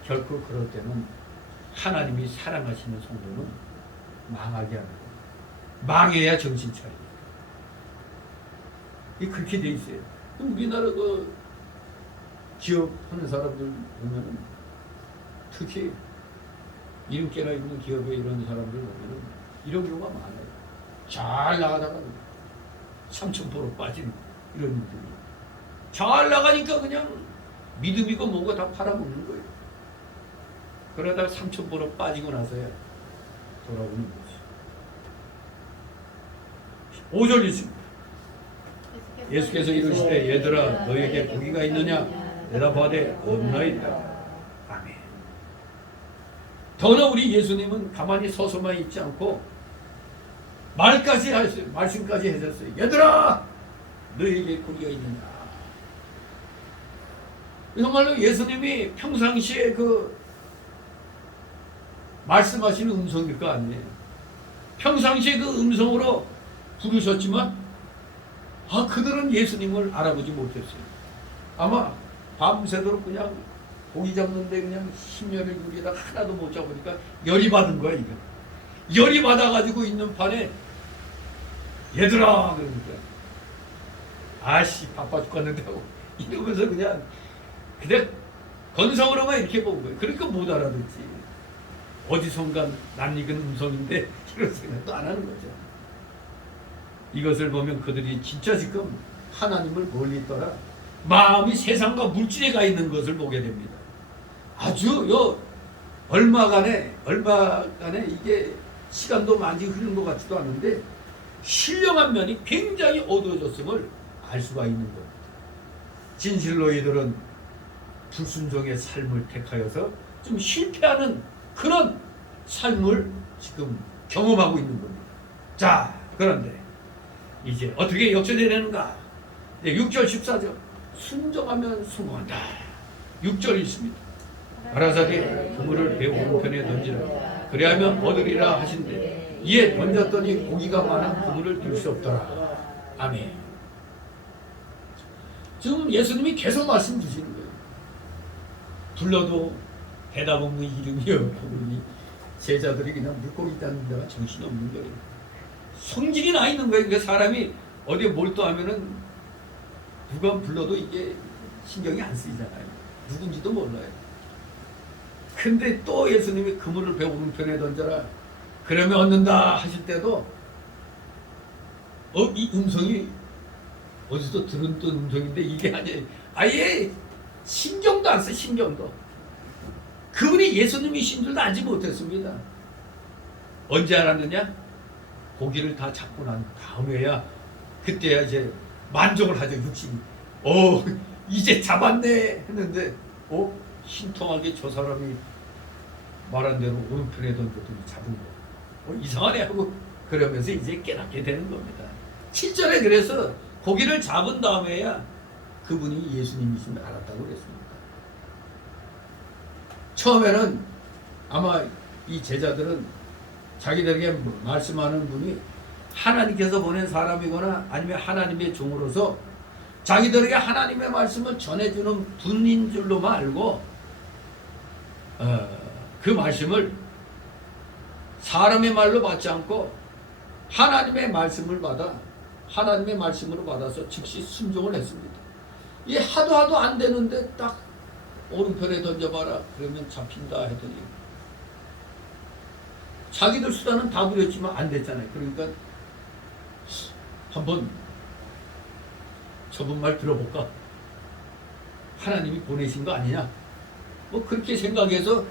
결코 그럴 때는 하나님이 사랑하시는 성도는 망하게 하는 거예요. 망해야 정신 차려요. 이게 그렇게 돼 있어요. 우리나라 그 기업 하는 사람들 보면은 특히 이름깨나 있는 기업에 이런 사람들 보면은 이런 경우가 많아요. 잘 나가다가 삼천포로 빠지는 이런 일들이. 잘 나가니까 그냥 믿음이고 뭐고 다 팔아먹는 거예요. 그러다가 삼천포로 빠지고 나서야 돌아오는 거지. 5절 있습니다. 예수께서 이르시되 얘들아 너에게 고기가 있느냐 대답하되 없나이다. 아멘. 더나 우리 예수님은 가만히 서서만 있지 않고 말까지 하셨어요. 말씀까지 하셨어요. 얘들아 너에게 고기가 있느냐. 정말로 예수님이 평상시에 그 말씀하시는 음성일 거 아니에요. 평상시에 그 음성으로 부르셨지만 그들은 예수님을 알아보지 못했어요. 아마 밤새도록 그냥 고기 잡는데 그냥 심혈을 기울이다 하나도 못 잡으니까 열이 받은 거야. 이거 열이 받아가지고 있는 판에 얘들아 그러니까 아씨 바빠 죽겠는데 하고 이러면서 그냥 건성으로만 이렇게 본 거예요. 그러니까 못 알아듣지. 어디선가 낯익은 음성인데 이런 생각도 안 하는 거죠. 이것을 보면 그들이 진짜 지금 하나님을 멀리 떠나 마음이 세상과 물질에 가 있는 것을 보게 됩니다. 아주 얼마간에 이게 시간도 많이 흐른 것 같지도 않은데 신령한 면이 굉장히 어두워졌음을 알 수가 있는 겁니다. 진실로 이들은 불순종의 삶을 택하여서 좀 실패하는 그런 삶을 지금 경험하고 있는 겁니다. 자, 그런데 이제 어떻게 역전해야 되는가? 6절 14절 순종하면 성공한다. 6절 있습니다. 가라사대 그물을 배 오른편에 던지라 그리하면 얻으리라 하신대 이에 던졌더니 고기가 많아 그물을 들 수 없더라. 아멘. 지금 예수님이 계속 말씀 주시는 거예요. 불러도 대답 없는 이름이 없고 제자들이 그냥 물고기 있다는 데가 정신이 없는 거예요. 성질이 나 있는 거예요. 그러니까 사람이 어디에 몰두하면은 누가 불러도 이게 신경이 안 쓰이잖아요. 누군지도 몰라요. 근데 또 예수님이 그물을 배 오른편에 던져라 그러면 얻는다 하실 때도 이 음성이 어디서 들은 또 음성인데 이게 아니에요. 아예 신경도 안 써. 신경도. 그분이 예수님이신 줄도 알지 못했습니다. 언제 알았느냐? 고기를 다 잡고 난 다음에야 그때야 이제 만족을 하죠. 육신이. 이제 잡았네 했는데 신통하게 저 사람이 말한 대로 오른편에 던졌더니 잡은 거. 이상하네 하고 그러면서 이제 깨닫게 되는 겁니다. 7절에 그래서 고기를 잡은 다음에야 그분이 예수님이심을 알았다고 그랬습니다. 처음에는 아마 이 제자들은 자기들에게 말씀하는 분이 하나님께서 보낸 사람이거나 아니면 하나님의 종으로서 자기들에게 하나님의 말씀을 전해주는 분인 줄로만 알고 그 말씀을 사람의 말로 받지 않고 하나님의 말씀을 받아 하나님의 말씀으로 받아서 즉시 순종을 했습니다. 이 하도 안 되는데 딱 오른편에 던져봐라 그러면 잡힌다 했더니 자기들 수단은 다 부렸지만 안 됐잖아요. 그러니까 한번 저분 말 들어볼까? 하나님이 보내신 거 아니냐? 뭐 그렇게 생각해서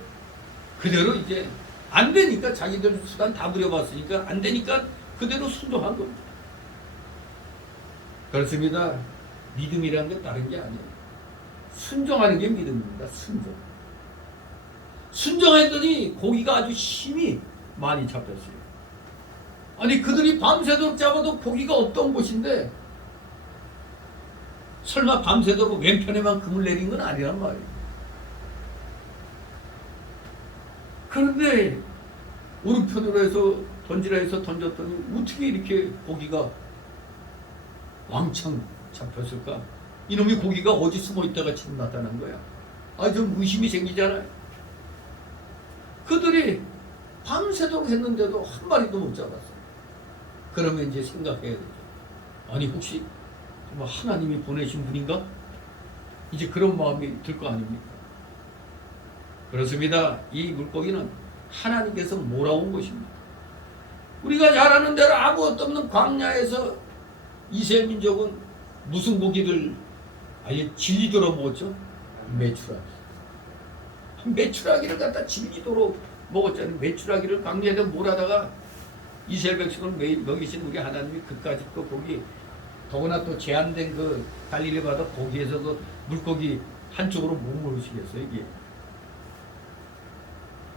그대로 이제 안 되니까 자기들 수단 다 부려봤으니까 안 되니까 그대로 순종한 겁니다. 그렇습니다. 믿음이라는 게 다른 게 아니에요. 순종하는 게 믿음입니다. 순종했더니 고기가 아주 힘이 많이 잡혔어요. 아니 그들이 밤새도록 잡아도 고기가 없던 곳인데 설마 밤새도록 왼편에만 그물 내린 건 아니란 말이에요. 그런데 오른편으로 해서 던지라 해서 던졌더니 어떻게 이렇게 고기가 왕창 잡혔을까? 이놈이 고기가 어디 숨어 있다가 지금 나타난 거야. 좀 의심이 생기잖아요. 그들이 밤새도록 했는데도 한 마리도 못 잡았어요. 그러면 이제 생각해야 되죠. 아니 혹시 하나님이 보내신 분인가? 이제 그런 마음이 들 거 아닙니까? 그렇습니다. 이 물고기는 하나님께서 몰아온 것입니다. 우리가 잘 아는 대로 아무것도 없는 광야에서 이스라엘 민족은 무슨 고기를 아예 질리도록 먹었죠? 메추라기. 메추라기를 갖다 질리도록 먹었잖아요. 메추라기를 광야에다 몰아다가 이스라엘 백성을 매일 먹이신 우리 하나님이 그까짓 거 고기, 더구나 또 제한된 그 갈릴리 바다 고기에서 그 물고기 한쪽으로 못 먹으시겠어요, 이게.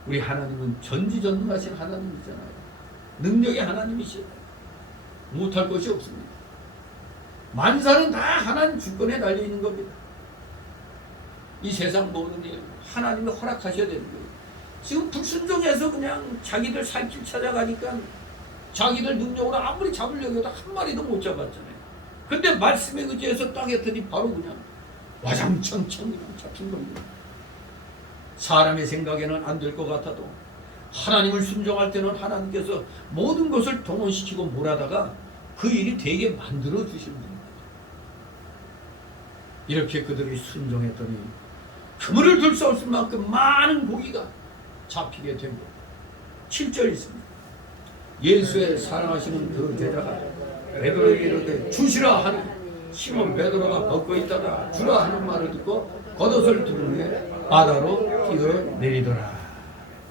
우리 하나님은 전지전능하신 하나님이잖아요. 능력의 하나님이시잖아요. 못할 것이 없습니다. 만사는 다 하나님 주권에 달려있는 겁니다. 이 세상 모든 일 하나님이 허락하셔야 되는 거예요. 지금 불순종해서 그냥 자기들 살 길 찾아가니까 자기들 능력으로 아무리 잡으려고 해도 한 마리도 못 잡았잖아요. 근데 말씀에 의지해서 딱 했더니 바로 그냥 와장창창 그냥 잡힌 겁니다. 사람의 생각에는 안 될 것 같아도 하나님을 순종할 때는 하나님께서 모든 것을 동원시키고 몰아다가 그 일이 되게 만들어 주신 분입니다. 이렇게 그들이 순종했더니 그물을 들 수 없을 만큼 많은 고기가 잡히게 된 것. 7절 있습니다. 예수의 사랑하시는 그 제자가 베드로에게 이르되 주시라 하니 시몬 베드로가 벗고 있다가 주라 하는 말을 듣고 겉옷을 두른 후에 바다로 뛰어내리더라.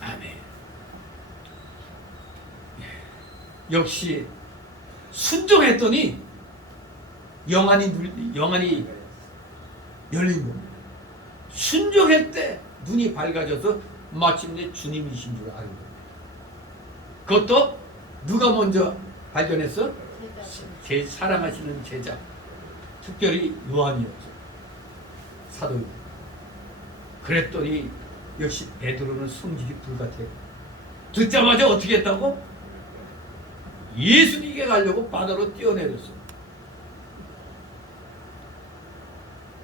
아멘. 역시 순종했더니 영안이 열린 겁니다. 순종할 때 눈이 밝아져서 마침내 주님이신 줄 아는 겁니다. 그것도 누가 먼저 발견했어? 제 사랑하시는 제자, 특별히 요한이었죠. 사도. 그랬더니 역시 베드로는 성질이 불같아요. 듣자마자 어떻게 했다고? 예수님께 가려고 바다로 뛰어내렸어요.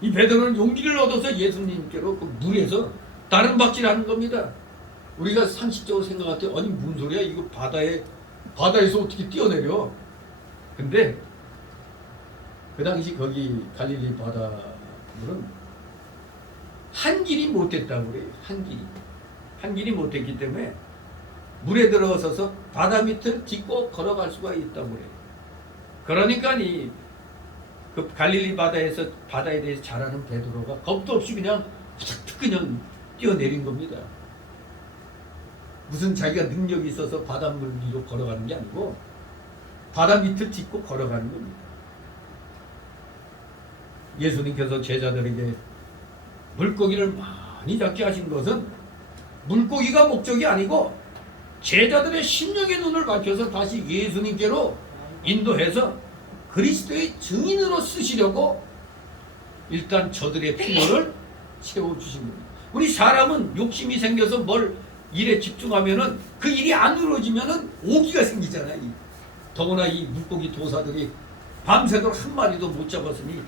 이 베드로는 용기를 얻어서 예수님께로 그 물에서 다른 박질하는 겁니다. 우리가 상식적으로 생각할 때 아니 무슨 소리야? 이거 바다에서 어떻게 뛰어내려? 근데 그 당시 거기 갈릴리 바다물은 한 길이 못됐다고 그래요. 한 길이 못됐기 때문에 물에 들어서서 바다 밑을 딛고 걸어갈 수가 있다고 그래요. 그러니까 그 갈릴리 바다에 대해서 잘 아는 베드로가 겁도 없이 그냥 그냥 뛰어내린 겁니다. 무슨 자기가 능력이 있어서 바닷물 위로 걸어가는 게 아니고 바다 밑을 딛고 걸어가는 겁니다. 예수님께서 제자들에게 물고기를 많이 잡게 하신 것은 물고기가 목적이 아니고 제자들의 심령의 눈을 밝혀서 다시 예수님께로 인도해서 그리스도의 증인으로 쓰시려고 일단 저들의 필요를 채워주신 겁니다. 우리 사람은 욕심이 생겨서 뭘 일에 집중하면은 그 일이 안 이루어지면은 오기가 생기잖아요. 더구나 이 물고기 도사들이 밤새도록 한 마리도 못 잡았으니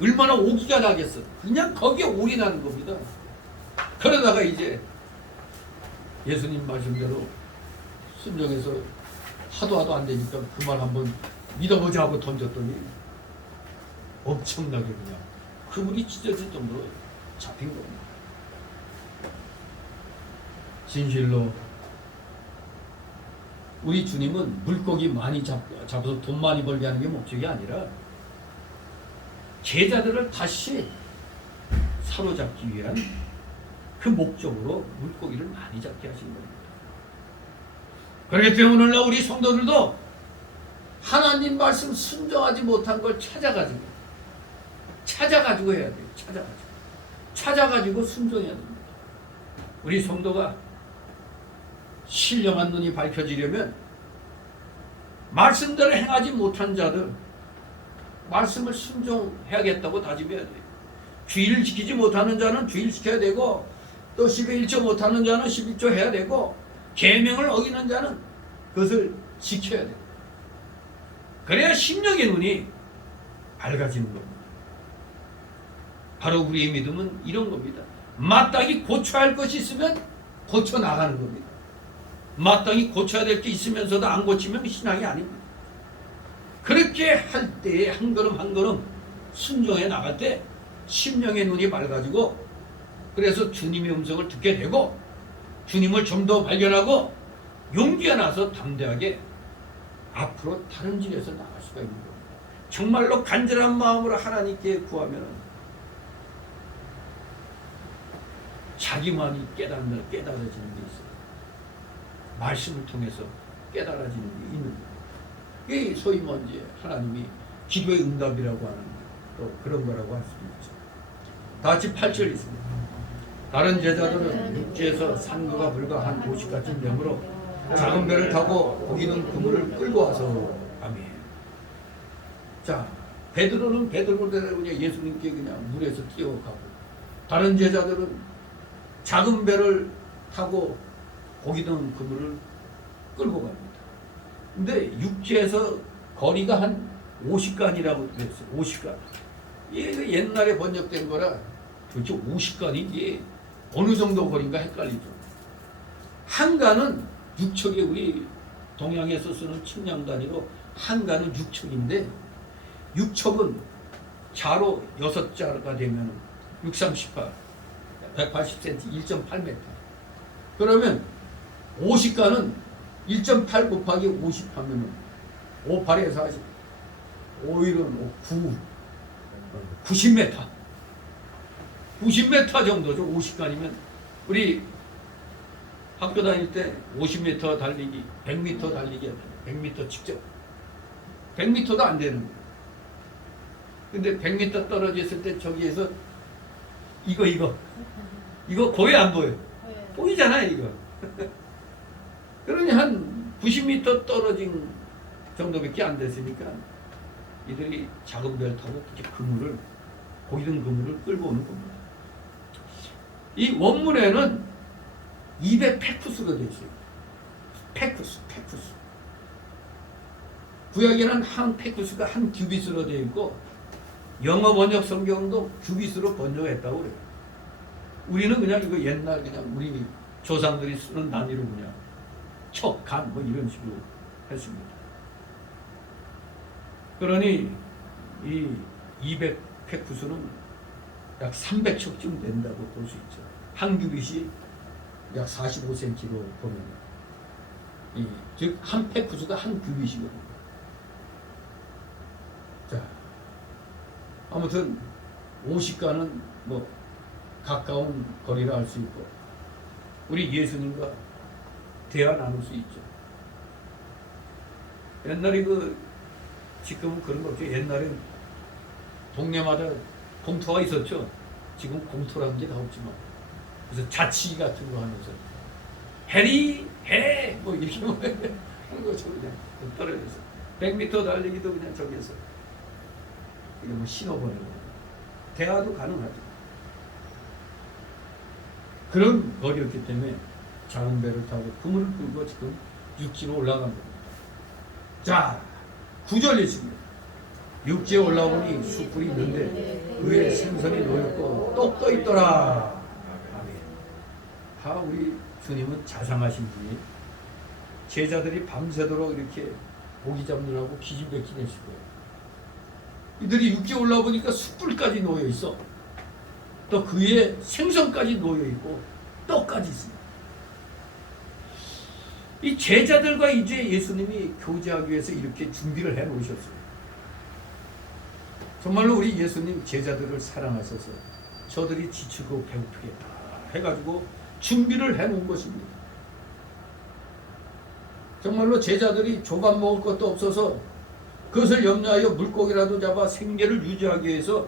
얼마나 오기가 나겠어. 그냥 거기에 올인하는 겁니다. 그러다가 이제 예수님 말씀대로 순종해서 하도 안 되니까 그 말 한번 믿어보자 하고 던졌더니 엄청나게 그냥 그물이 찢어질 정도로 잡힌 겁니다. 진실로 우리 주님은 물고기 많이 잡아서 돈 많이 벌게 하는 게 목적이 아니라 제자들을 다시 사로잡기 위한 그 목적으로 물고기를 많이 잡게 하신 겁니다. 그렇기 때문에 오늘날 우리 성도들도 하나님 말씀 순종하지 못한 걸 찾아가지고 해야 돼요. 찾아가지고 순종해야 됩니다. 우리 성도가 신령한 눈이 밝혀지려면 말씀대로 행하지 못한 자들 말씀을 순종해야겠다고 다짐해야 돼요. 주의를 지키지 못하는 자는 주의를 지켜야 되고 또 10에 1조 못하는 자는 11조 해야 되고 계명을 어기는 자는 그것을 지켜야 돼요. 그래야 심령의 눈이 밝아지는 겁니다. 바로 우리의 믿음은 이런 겁니다. 마땅히 고쳐야 할 것이 있으면 고쳐 나가는 겁니다. 마땅히 고쳐야 될 게 있으면서도 안 고치면 신앙이 아닙니다. 그렇게 할 때에 한 걸음 한 걸음 순종해 나갈 때 심령의 눈이 밝아지고 그래서 주님의 음성을 듣게 되고 주님을 좀 더 발견하고 용기가 나서 담대하게 앞으로 다른 길에서 나갈 수가 있는 겁니다. 정말로 간절한 마음으로 하나님께 구하면 자기만이 깨달아지는 게 있어요. 말씀을 통해서 깨달아지는 게 있는 거예요. 이게 소위 뭔지 하나님이 기도의 응답이라고 하는 또 그런 거라고 할 수도 있죠. 다 같이 8절 있습니다. 다른 제자들은 육지에서 상류가 불과 한 50가쯤 되므로 작은 배를 타고 거기 있는 그물을 끌고 와서 아멘. 자, 베드로는 베드로대로 그냥 예수님께 그냥 물에서 뛰어가고 다른 제자들은 작은 배를 타고 거기 있는 그물을 끌고 갑니다. 근데 육지에서 거리가 한 50간이라고 그랬어요. 50간. 이게 옛날에 번역된 거라 도대체 50간이 이게 어느 정도 거리인가 헷갈리죠. 한 간은 6척에 우리 동양에서 쓰는 측량 단위로 한 간은 6척인데 6척은 자로 6자가 되면 6, 3, 18 180cm 1.8m 그러면 50간은 1.8 곱하기 50 하면은 5, 8에 40 5일은 9 90m 90m 정도죠. 50간이면 우리 학교 다닐 때 50m 달리기 100m 달리기 100m 직접 100m도 안 되는 거예요. 근데 100m 떨어져 있을 때 저기에서 이거 거의 안 보여요. 보이잖아요 이거. 그러니 한 90m 떨어진 정도밖에 안 됐으니까 이들이 작은 배를 타고 이렇게 그물을 고기 든 그물을 끌고 오는 겁니다. 이 원문에는 200페쿠스로 되어 있어요. 페쿠스. 구약에는 한 페쿠스가 한 규빗으로 되어 있고 영어 번역 성경도 규빗으로 번역했다고 그래요. 우리는 그냥 이거 옛날 그냥 우리 조상들이 쓰는 단위로 그냥 척, 간 뭐 이런 식으로 했습니다. 그러니 이 200페쿠스는 약 300척쯤 된다고 볼 수 있죠. 한 규빗이 약 45cm로 보면 즉 한 페쿠스가 한 규빗이거든요. 자, 아무튼 50가는 뭐 가까운 거리라 할 수 있고 우리 예수님과 대화 나눌 수 있죠. 옛날에 지금은 그런 거 없죠. 옛날엔 동네마다 공터가 있었죠. 지금 공터라는 게 다 없지만 그래서 자치 같은 거 하면서 해리 해 뭐 이렇게 뭐 하는 거죠. 그냥 떨어져서 100m 달리기도 그냥 저기서 이게 뭐 신어보내고 대화도 가능하죠. 그런 거리였기 때문에 작은 배를 타고 그물을 끌고 지금 육지로 올라간 겁니다. 자, 9절 있습니다. 육지에 올라오니 숯불이 있는데 위에 생선이 놓였고 떡도 있더라. 다 우리 주님은 자상하신 분이 제자들이 밤새도록 이렇게 고기 잡느라고 기진백진했을 거예요. 이들이 육지에 올라오니까 숯불까지 놓여 있어. 또 그 위에 생선까지 놓여 있고 떡까지 있습니다. 이 제자들과 이제 예수님이 교제하기 위해서 이렇게 준비를 해 놓으셨어요. 정말로 우리 예수님 제자들을 사랑하셔서 저들이 지치고 배고프겠다 해가지고 준비를 해 놓은 것입니다. 정말로 제자들이 조밥 먹을 것도 없어서 그것을 염려하여 물고기라도 잡아 생계를 유지하기 위해서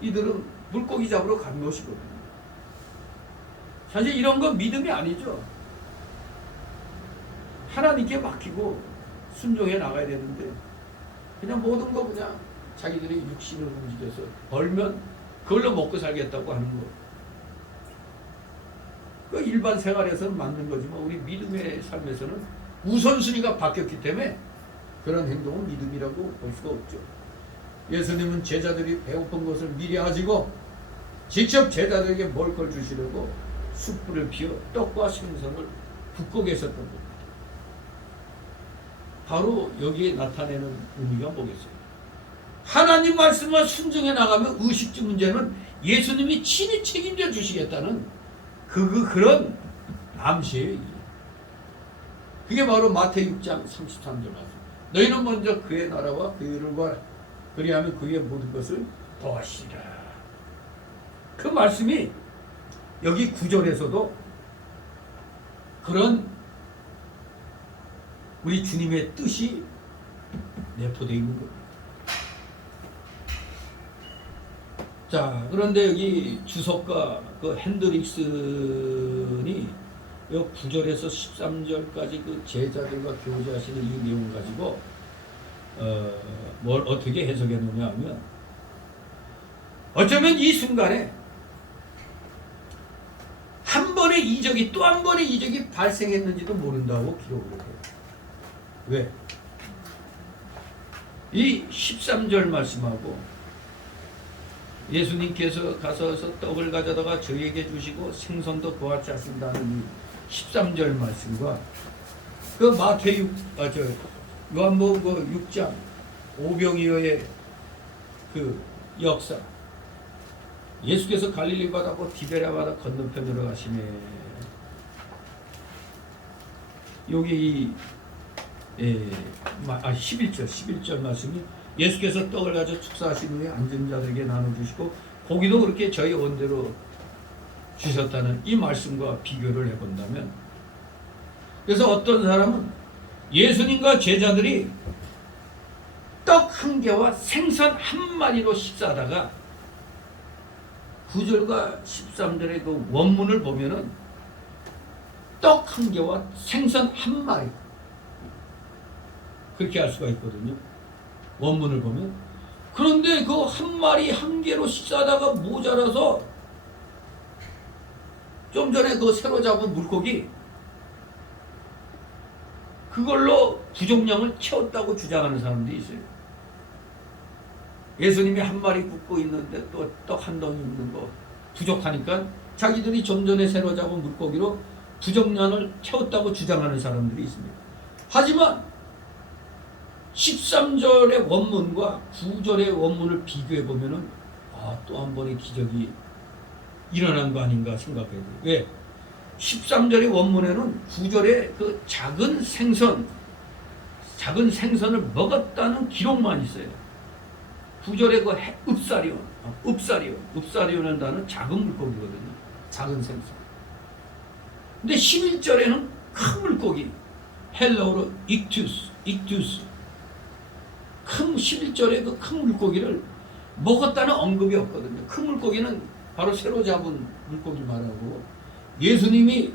이들은 물고기 잡으러 간 것이거든요. 사실 이런 건 믿음이 아니죠. 하나님께 맡기고 순종해 나가야 되는데 그냥 모든 거 그냥 자기들이 육신을 움직여서 벌면 그걸로 먹고 살겠다고 하는 거. 그 일반 생활에서는 맞는 거지만 우리 믿음의 삶에서는 우선순위가 바뀌었기 때문에 그런 행동은 믿음이라고 볼 수가 없죠. 예수님은 제자들이 배고픈 것을 미리 아시고 직접 제자들에게 먹을 걸 주시려고 숯불을 피워 떡과 생선을 붓고 계셨던 겁니다. 바로 여기에 나타내는 의미가 뭐겠어요? 하나님 말씀만 순종해 나가면 의식주 문제는 예수님이 친히 책임져 주시겠다는 그런 암시예요. 그게 바로 마태복음 6장 33절 말씀. 너희는 먼저 그의 나라와 그의 의를 구하라. 그리하면 그의 모든 것을 더하시리라. 그 말씀이 여기 9절에서도 그런 우리 주님의 뜻이 내포되어 있는 겁니다. 자, 그런데 여기 주석가 그 핸드릭슨이 이 9절에서 13절까지 그 제자들과 교제하시는 이 내용을 가지고 뭘 어떻게 해석했느냐 하면 어쩌면 이 순간에 한 번의 이적이 또 한 번의 이적이 발생했는지도 모른다고 기록을 해요. 왜? 이 13절 말씀하고 예수님께서 가서서 떡을 가져다가 저희에게 주시고 생선도 그와 같이 하신다는 이 13절 말씀과 그 요한복음 6장 오병이어의 그 역사, 예수께서 갈릴리 바다고 디베랴 바다 건너편으로 가시네. 여기 11절 말씀이 예수께서 떡을 가져 축사하신 후에 앉은 자들에게 나눠주시고 고기도 그렇게 저희 원대로 주셨다는 이 말씀과 비교를 해본다면, 그래서 어떤 사람은 예수님과 제자들이 떡 한 개와 생선 한 마리로 식사하다가 9절과 13절의 그 원문을 보면은 떡 한 개와 생선 한 마리 그렇게 할 수가 있거든요. 원문을 보면. 그런데 그 한 마리 한 개로 식사하다가 모자라서 좀 전에 그 새로 잡은 물고기 그걸로 부족량을 채웠다고 주장하는 사람들이 있어요. 예수님이 한 마리 굽고 있는데 또 떡 한 덩이 있는 거 부족하니까 자기들이 좀 전에 새로 잡은 물고기로 부족량을 채웠다고 주장하는 사람들이 있습니다. 하지만 13절의 원문과 9절의 원문을 비교해 보면은 또 한 번의 기적이 일어난 거 아닌가 생각해야 돼요. 왜? 13절의 원문에는 9절에 그 작은 생선을 먹었다는 기록만 있어요. 9절에 그 읍사리온 단어는 작은 물고기거든요. 작은 생선. 근데 11절에는 큰 물고기, 헬라어로 익투스. 큰 11절에 그 큰 물고기를 먹었다는 언급이 없거든요. 큰 물고기는 바로 새로 잡은 물고기 말하고 예수님이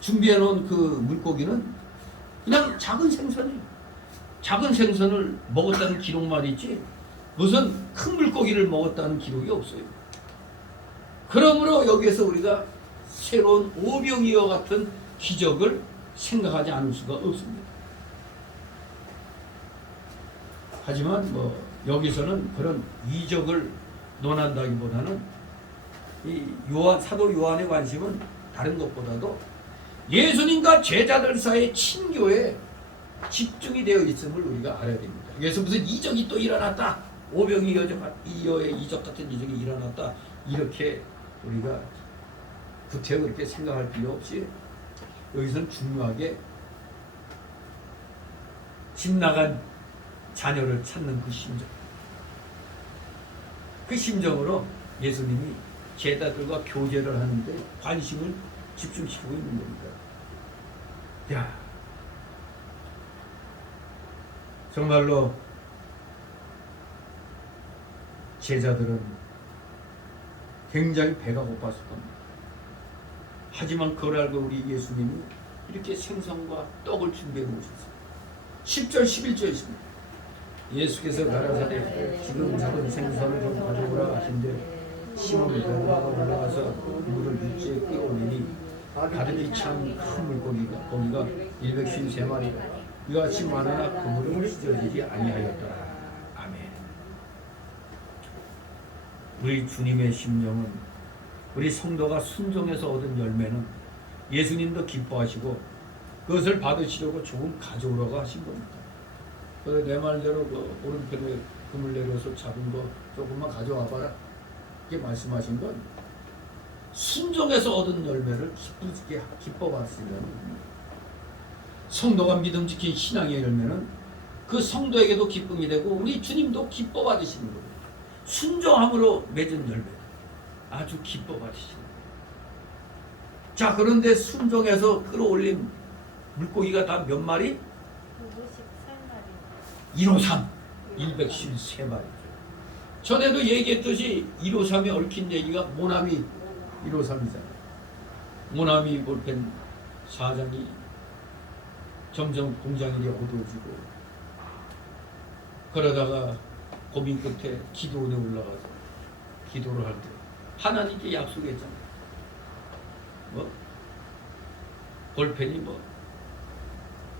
준비해 놓은 그 물고기는 그냥 작은 생선이에요. 작은 생선을 먹었다는 기록만 있지 무슨 큰 물고기를 먹었다는 기록이 없어요. 그러므로 여기에서 우리가 새로운 오병이어 같은 기적을 생각하지 않을 수가 없습니다. 하지만 여기서는 그런 이적을 논한다기보다는 이 사도 요한의 관심은 다른 것보다도 예수님과 제자들 사이의 친교에 집중이 되어 있음을 우리가 알아야 됩니다. 그래서 무슨 이적이 또 일어났다, 오병이어의 이적 같은 이적이 일어났다, 이렇게 우리가 구태여 그렇게 생각할 필요 없이 여기서는 중요하게 집 나간 자녀를 찾는 그 심정으로 예수님이 제자들과 교제를 하는데 관심을 집중시키고 있는 겁니다. 야, 정말로 제자들은 굉장히 배가 고팠을 겁니다. 하지만 그걸 알고 우리 예수님이 이렇게 생선과 떡을 준비해 놓으셨어요. 10절 11절에 있습니다. 예수께서 가라사대 지금 잡은 생선을 좀 가져오라 하신대 시몬 베드로가 올라가서 물을 육지에 끌어올리니 가득히 찬 큰 물고기가 거기가 153마리라. 이같이 많으나 그물은 찢어지지 아니하였더라. 아멘. 우리 주님의 심령은 우리 성도가 순종해서 얻은 열매는 예수님도 기뻐하시고 그것을 받으시려고 조금 가져오라고 하신 겁니다. 그래서 내 말대로 그 오른편에 그물 내려서 잡은 거 조금만 가져와 봐라. 이렇게 말씀하신 건 순종해서 얻은 열매를 기뻐 받으시려는 겁니다. 성도가 믿음 지킨 신앙의 열매는 그 성도에게도 기쁨이 되고 우리 주님도 기뻐 받으시는 거예요. 순종함으로 맺은 열매 아주 기뻐 받으시는 거예요. 자, 그런데 순종해서 끌어올린 물고기가 다 몇 마리? 153, 113마리죠. 전에도 얘기했듯이 153에 얽힌 얘기가 모나미 153이잖아요. 모나미 볼펜 사장이 점점 공장일이 어두워지고 그러다가 고민 끝에 기도원에 올라가서 기도를 할 때 하나님께 약속했잖아요. 볼펜이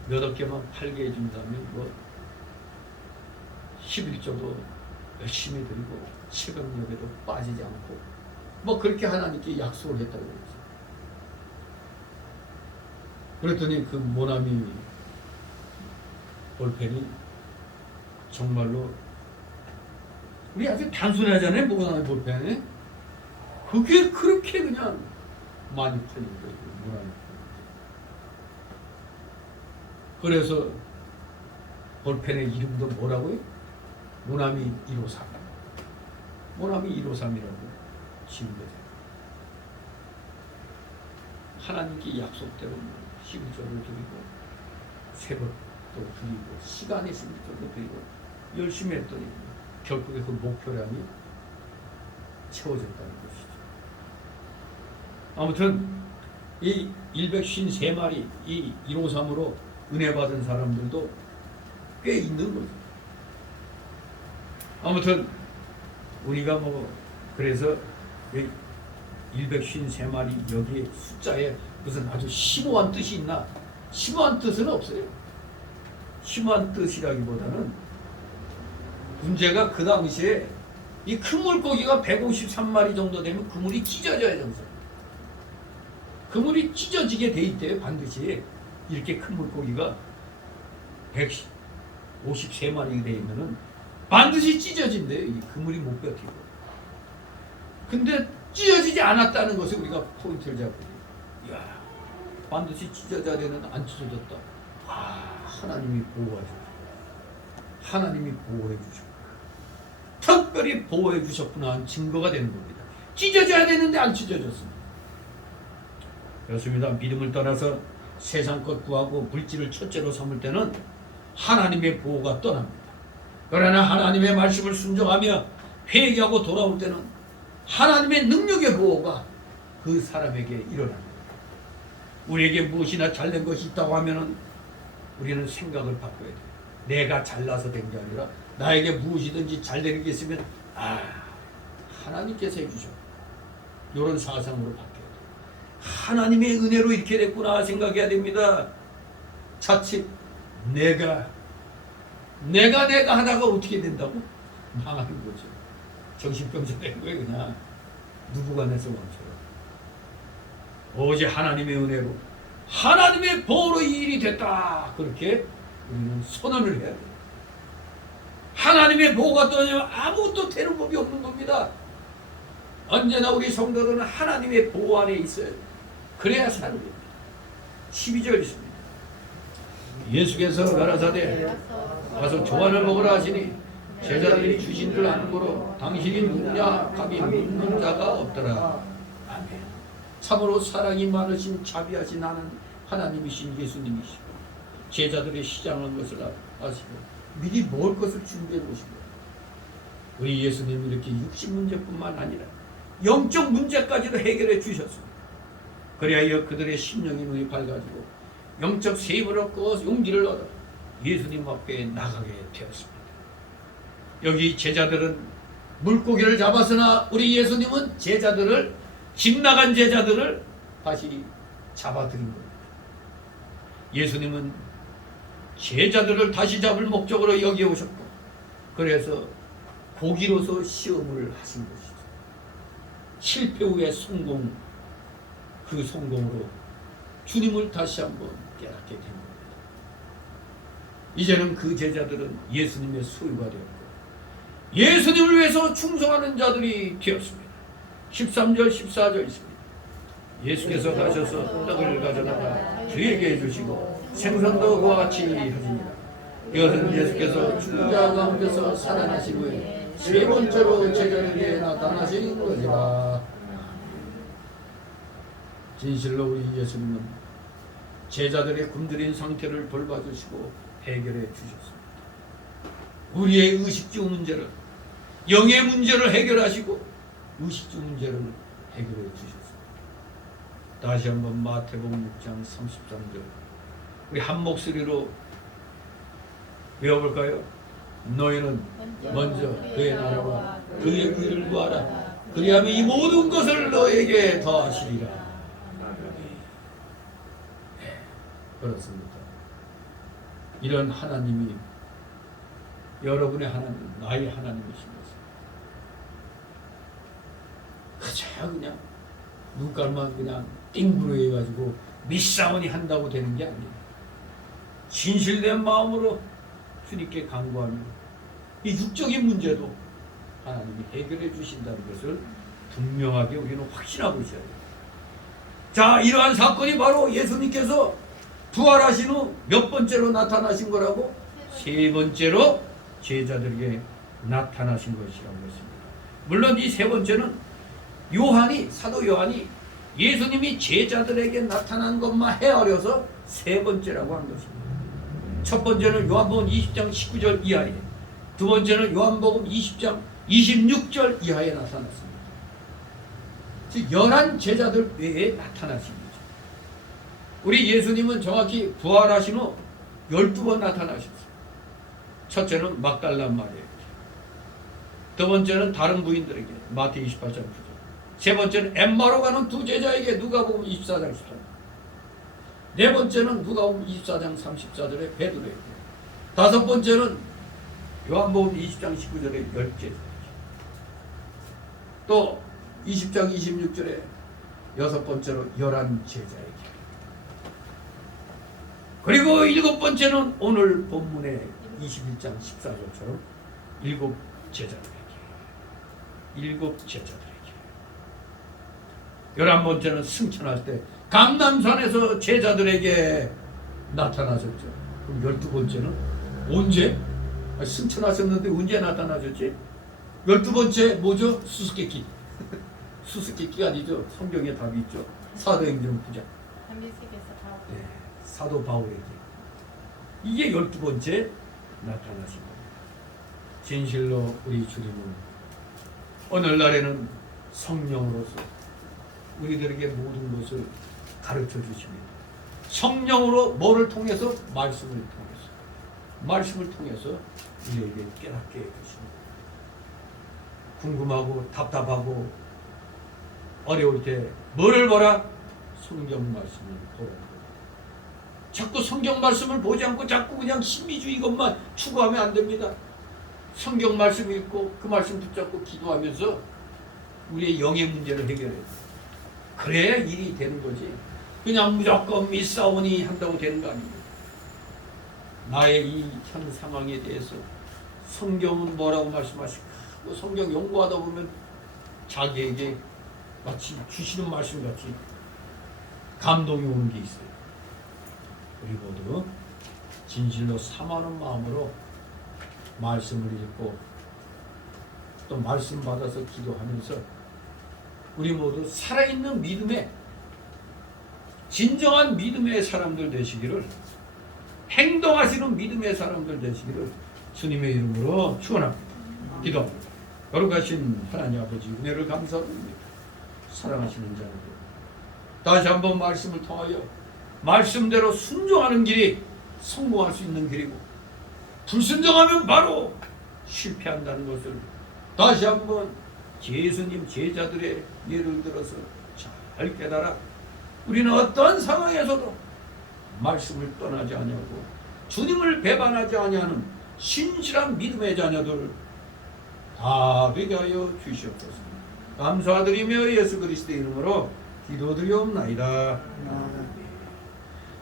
몇억 개만 팔게 해준다면 11조도 열심히 드리고 새벽녘에도 빠지지 않고 그렇게 하나님께 약속을 했다고 그랬어요. 그랬더니 그 모나미 볼펜이 정말로 우리 아주 단순하잖아요. 모나미 볼펜이 그게 그렇게 그냥 많이 팔린 거예요. 모나미. 그래서 볼펜의 이름도 뭐라고요? 모나미 153. 모나미 153이라고 지은 거죠. 하나님께 약속대로 11조를 드리고 새벽도 드리고 시간이 있을 때도 드리고 열심히 했더니 결국에 그 목표량이 채워졌다는 것이죠. 아무튼 이 153마리 이 153으로 은혜 받은 사람들도 꽤 있는 거죠. 아무튼 우리가 뭐 그래서 153마리 여기 숫자에 무슨 아주 심오한 뜻이 있나? 심오한 뜻은 없어요. 심오한 뜻이라기보다는 문제가 그 당시에 이 큰 물고기가 153마리 정도 되면 그물이 찢어져야 정서. 그물이 찢어지게 돼 있대요. 반드시 이렇게 큰 물고기가 153마리 돼 있면은 반드시 찢어진대요. 이 그물이 못 버티고. 근데 찢어지지 않았다는 것을 우리가 포인트를 잡고, 이야, 반드시 찢어져야 되는데 안 찢어졌다. 아, 하나님이 보호해 주셨구나. 하나님이 보호해 주셨구나. 특별히 보호해 주셨구나 한 증거가 되는 겁니다. 찢어져야 되는데 안 찢어졌습니다. 그렇습니다. 믿음을 떠나서 세상 것 구하고 물질을 첫째로 삼을 때는 하나님의 보호가 떠납니다. 그러나 하나님의 말씀을 순종하며 회개하고 돌아올 때는 하나님의 능력의 보호가 그 사람에게 일어납니다. 우리에게 무엇이나 잘된 것이 있다고 하면은 우리는 생각을 바꿔야 돼요. 내가 잘나서 된 게 아니라 나에게 무엇이든지 잘되는 게 있으면 하나님께서 해주셔. 이런 사상으로 바뀌어야 돼요. 하나님의 은혜로 이렇게 됐구나 생각해야 됩니다. 자칫 내가 하다가 어떻게 된다고? 망하는 거죠. 정신병자 된 거예요. 그냥 누구가 내서 멈춰요. 오직 하나님의 은혜로 하나님의 보호로 이 일이 됐다. 그렇게 우리는 선언을 해야 돼요. 하나님의 보호가 떠나면 아무것도 되는 법이 없는 겁니다. 언제나 우리 성도들은 하나님의 보호 안에 있어요. 그래야 사는 겁니다. 12절 있습니다. 예수께서 가라사대 가서 조안을 먹으라 하시니 제자들이 주신 줄 아는 거로 당신이 누구냐 감히 묻는 자가 없더라. 아멘. 참으로 사랑이 많으신 자비하신 하는 하나님이신 예수님이시고 제자들의 시장한 것을 아시고 미리 먹을 것을 준비해 놓으시고 우리 예수님이 이렇게 육신 문제뿐만 아니라 영적 문제까지도 해결해 주셨습니다. 그래야 그들의 심령이 눈이 밝아지고 영적 세임을 얻고 용기를 얻어 예수님 앞에 나가게 되었습니다. 여기 제자들은 물고기를 잡았으나 우리 예수님은 제자들을 집 나간 제자들을 다시 잡아들인 겁니다. 예수님은 제자들을 다시 잡을 목적으로 여기 오셨고 그래서 고기로서 시험을 하신 것이죠. 실패 후의 성공, 그 성공으로 주님을 다시 한번 깨닫게 된 겁니다. 이제는 그 제자들은 예수님의 소유가 되었고 예수님을 위해서 충성하는 자들이 되었습니다. 13절 14절 있습니다. 예수께서 가셔서 떡을 가져다가 주에게 주시고 생선도 그와 같이 하시니라. 이것은 예수께서 죽은 자 가운데서 살아나신 후에 세 번째로 제자들에게 나타나신 것이라. 진실로 우리 예수님은 제자들의 굶주린 상태를 돌봐주시고 해결해 주셨습니다. 우리의 의식주 문제를, 영의 문제를 해결하시고 의식주 문제를 해결해 주셨습니다. 다시 한번 마태복음 6장 33절 우리 한 목소리로 외워볼까요? 너희는 먼저 그의 나라와 그의 의를 구하라. 그리하면 이 모든 것을 너에게 더하시리라. 네, 그렇습니다. 이런 하나님이 여러분의 하나님, 나의 하나님이신 것입니다. 그저 그냥 눈깔만 그냥 띵부로 해가지고 미싸우니 한다고 되는 게 아니에요. 진실된 마음으로 주님께 간구하며 이 육적인 문제도 하나님이 해결해 주신다는 것을 분명하게 우리는 확신하고 있어야 돼요. 자, 이러한 사건이 바로 예수님께서 부활하신 후 몇 번째로 나타나신 거라고? 세 번째로 제자들에게 나타나신 것이라고 했습니다. 물론 이 세 번째는 사도 요한이 예수님이 제자들에게 나타난 것만 헤아려서 세 번째라고 한 것입니다. 첫 번째는 요한복음 20장 19절 이하에, 두 번째는 요한복음 20장 26절 이하에 나타났습니다. 즉 11 제자들 외에 나타나신 거죠. 우리 예수님은 정확히 부활하신 후 12번 나타나셨어요. 첫째는 막달라 마리아에게, 두 번째는 다른 부인들에게 마태 28장 9절, 세 번째는 엠마로 가는 두 제자에게 누가복음 24장 14절, 네 번째는 누가복음 24장 34절에 베드로에게, 다섯 번째는 요한복음 20장 19절에 10제자에게, 또 20장 26절에 여섯 번째로 11제자에게, 그리고 일곱 번째는 오늘 본문의 21장 14절처럼 일곱 제자들에게, 일곱 제자들에게, 11번째는 승천할 때 감람산에서 제자들에게 나타나셨죠. 그럼 12번째는 언제? 승천하셨는데 언제 나타나셨지? 12번째 뭐죠? 수수께끼. 수수께끼가 아니죠. 성경에 답이 있죠. 사도행전 9장. 네, 사도 바울에게. 이게 12번째 나타나신 겁니다. 진실로 우리 주님은 오늘날에는 성령으로서 우리들에게 모든 것을 가르쳐 주십니다. 성령으로 뭐를 통해서? 말씀을 통해서 우리에게 깨닫게 해주십니다. 궁금하고 답답하고 어려울 때 뭐를 보라? 성경 말씀을 보라. 자꾸 성경 말씀을 보지 않고 자꾸 그냥 신비주의 것만 추구하면 안 됩니다. 성경 말씀 읽고 그 말씀 붙잡고 기도하면서 우리의 영의 문제를 해결해야 돼요. 그래야 일이 되는 거지. 그냥 무조건 믿사오니 한다고 되는 거 아닙니다. 나의 이 현 상황에 대해서 성경은 뭐라고 말씀하실까? 성경 연구하다 보면 자기에게 마치 주시는 말씀 같이 감동이 오는 게 있어요. 우리 모두 진실로 사모하는 마음으로 말씀을 읽고 또 말씀 받아서 기도하면서 우리 모두 살아있는 믿음의 진정한 믿음의 사람들 되시기를, 행동하시는 믿음의 사람들 되시기를 주님의 이름으로 축원합니다. 기도합니다. 거룩하신 하나님 아버지, 은혜를 감사드립니다. 사랑하시는 자들, 다시 한번 말씀을 통하여 말씀대로 순종하는 길이 성공할 수 있는 길이고, 불순종하면 바로 실패한다는 것을 다시 한번 예수님 제자들의 예를 들어서 잘 깨달아 우리는 어떤 상황에서도 말씀을 떠나지 아니하고 주님을 배반하지 아니하는 신실한 믿음의 자녀들 다 되게 하여 주시옵소서. 감사드리며 예수 그리스도의 이름으로 기도드리옵나이다.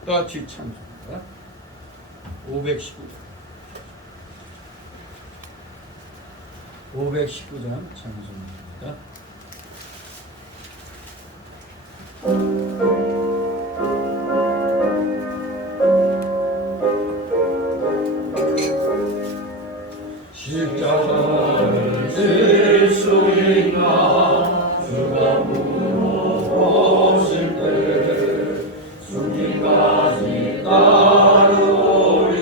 같이 찬송합니다. 519장 찬송입니다. 십자가를 질 수 있나 주가 물어보실 때 숨기까지 따르오리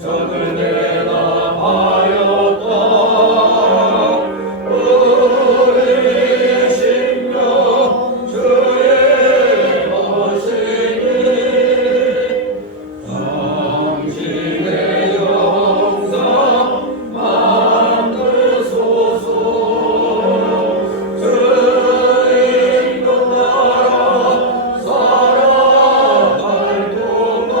적을 대답하였다. 우리의 심령 주의 것이니 당신의 영상 만드소서. 주의 인도 따라 살아갈 동안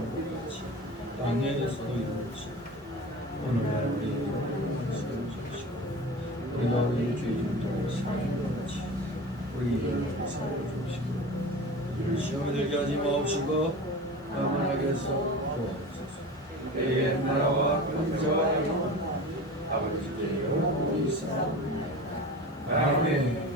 것 같이 땅에서도 이루어지고 오늘날 우리에게 말씀을 주시고 우리가 우리의 죄짐을 사준 것 같이 우리에게 사여 주시고 우리를 시험에 들게 하지 마옵시고 다만 악에서 구하옵소서. 때에 나라와 권세와 영광 아버지께 영원히 있사옵나이다. 아멘.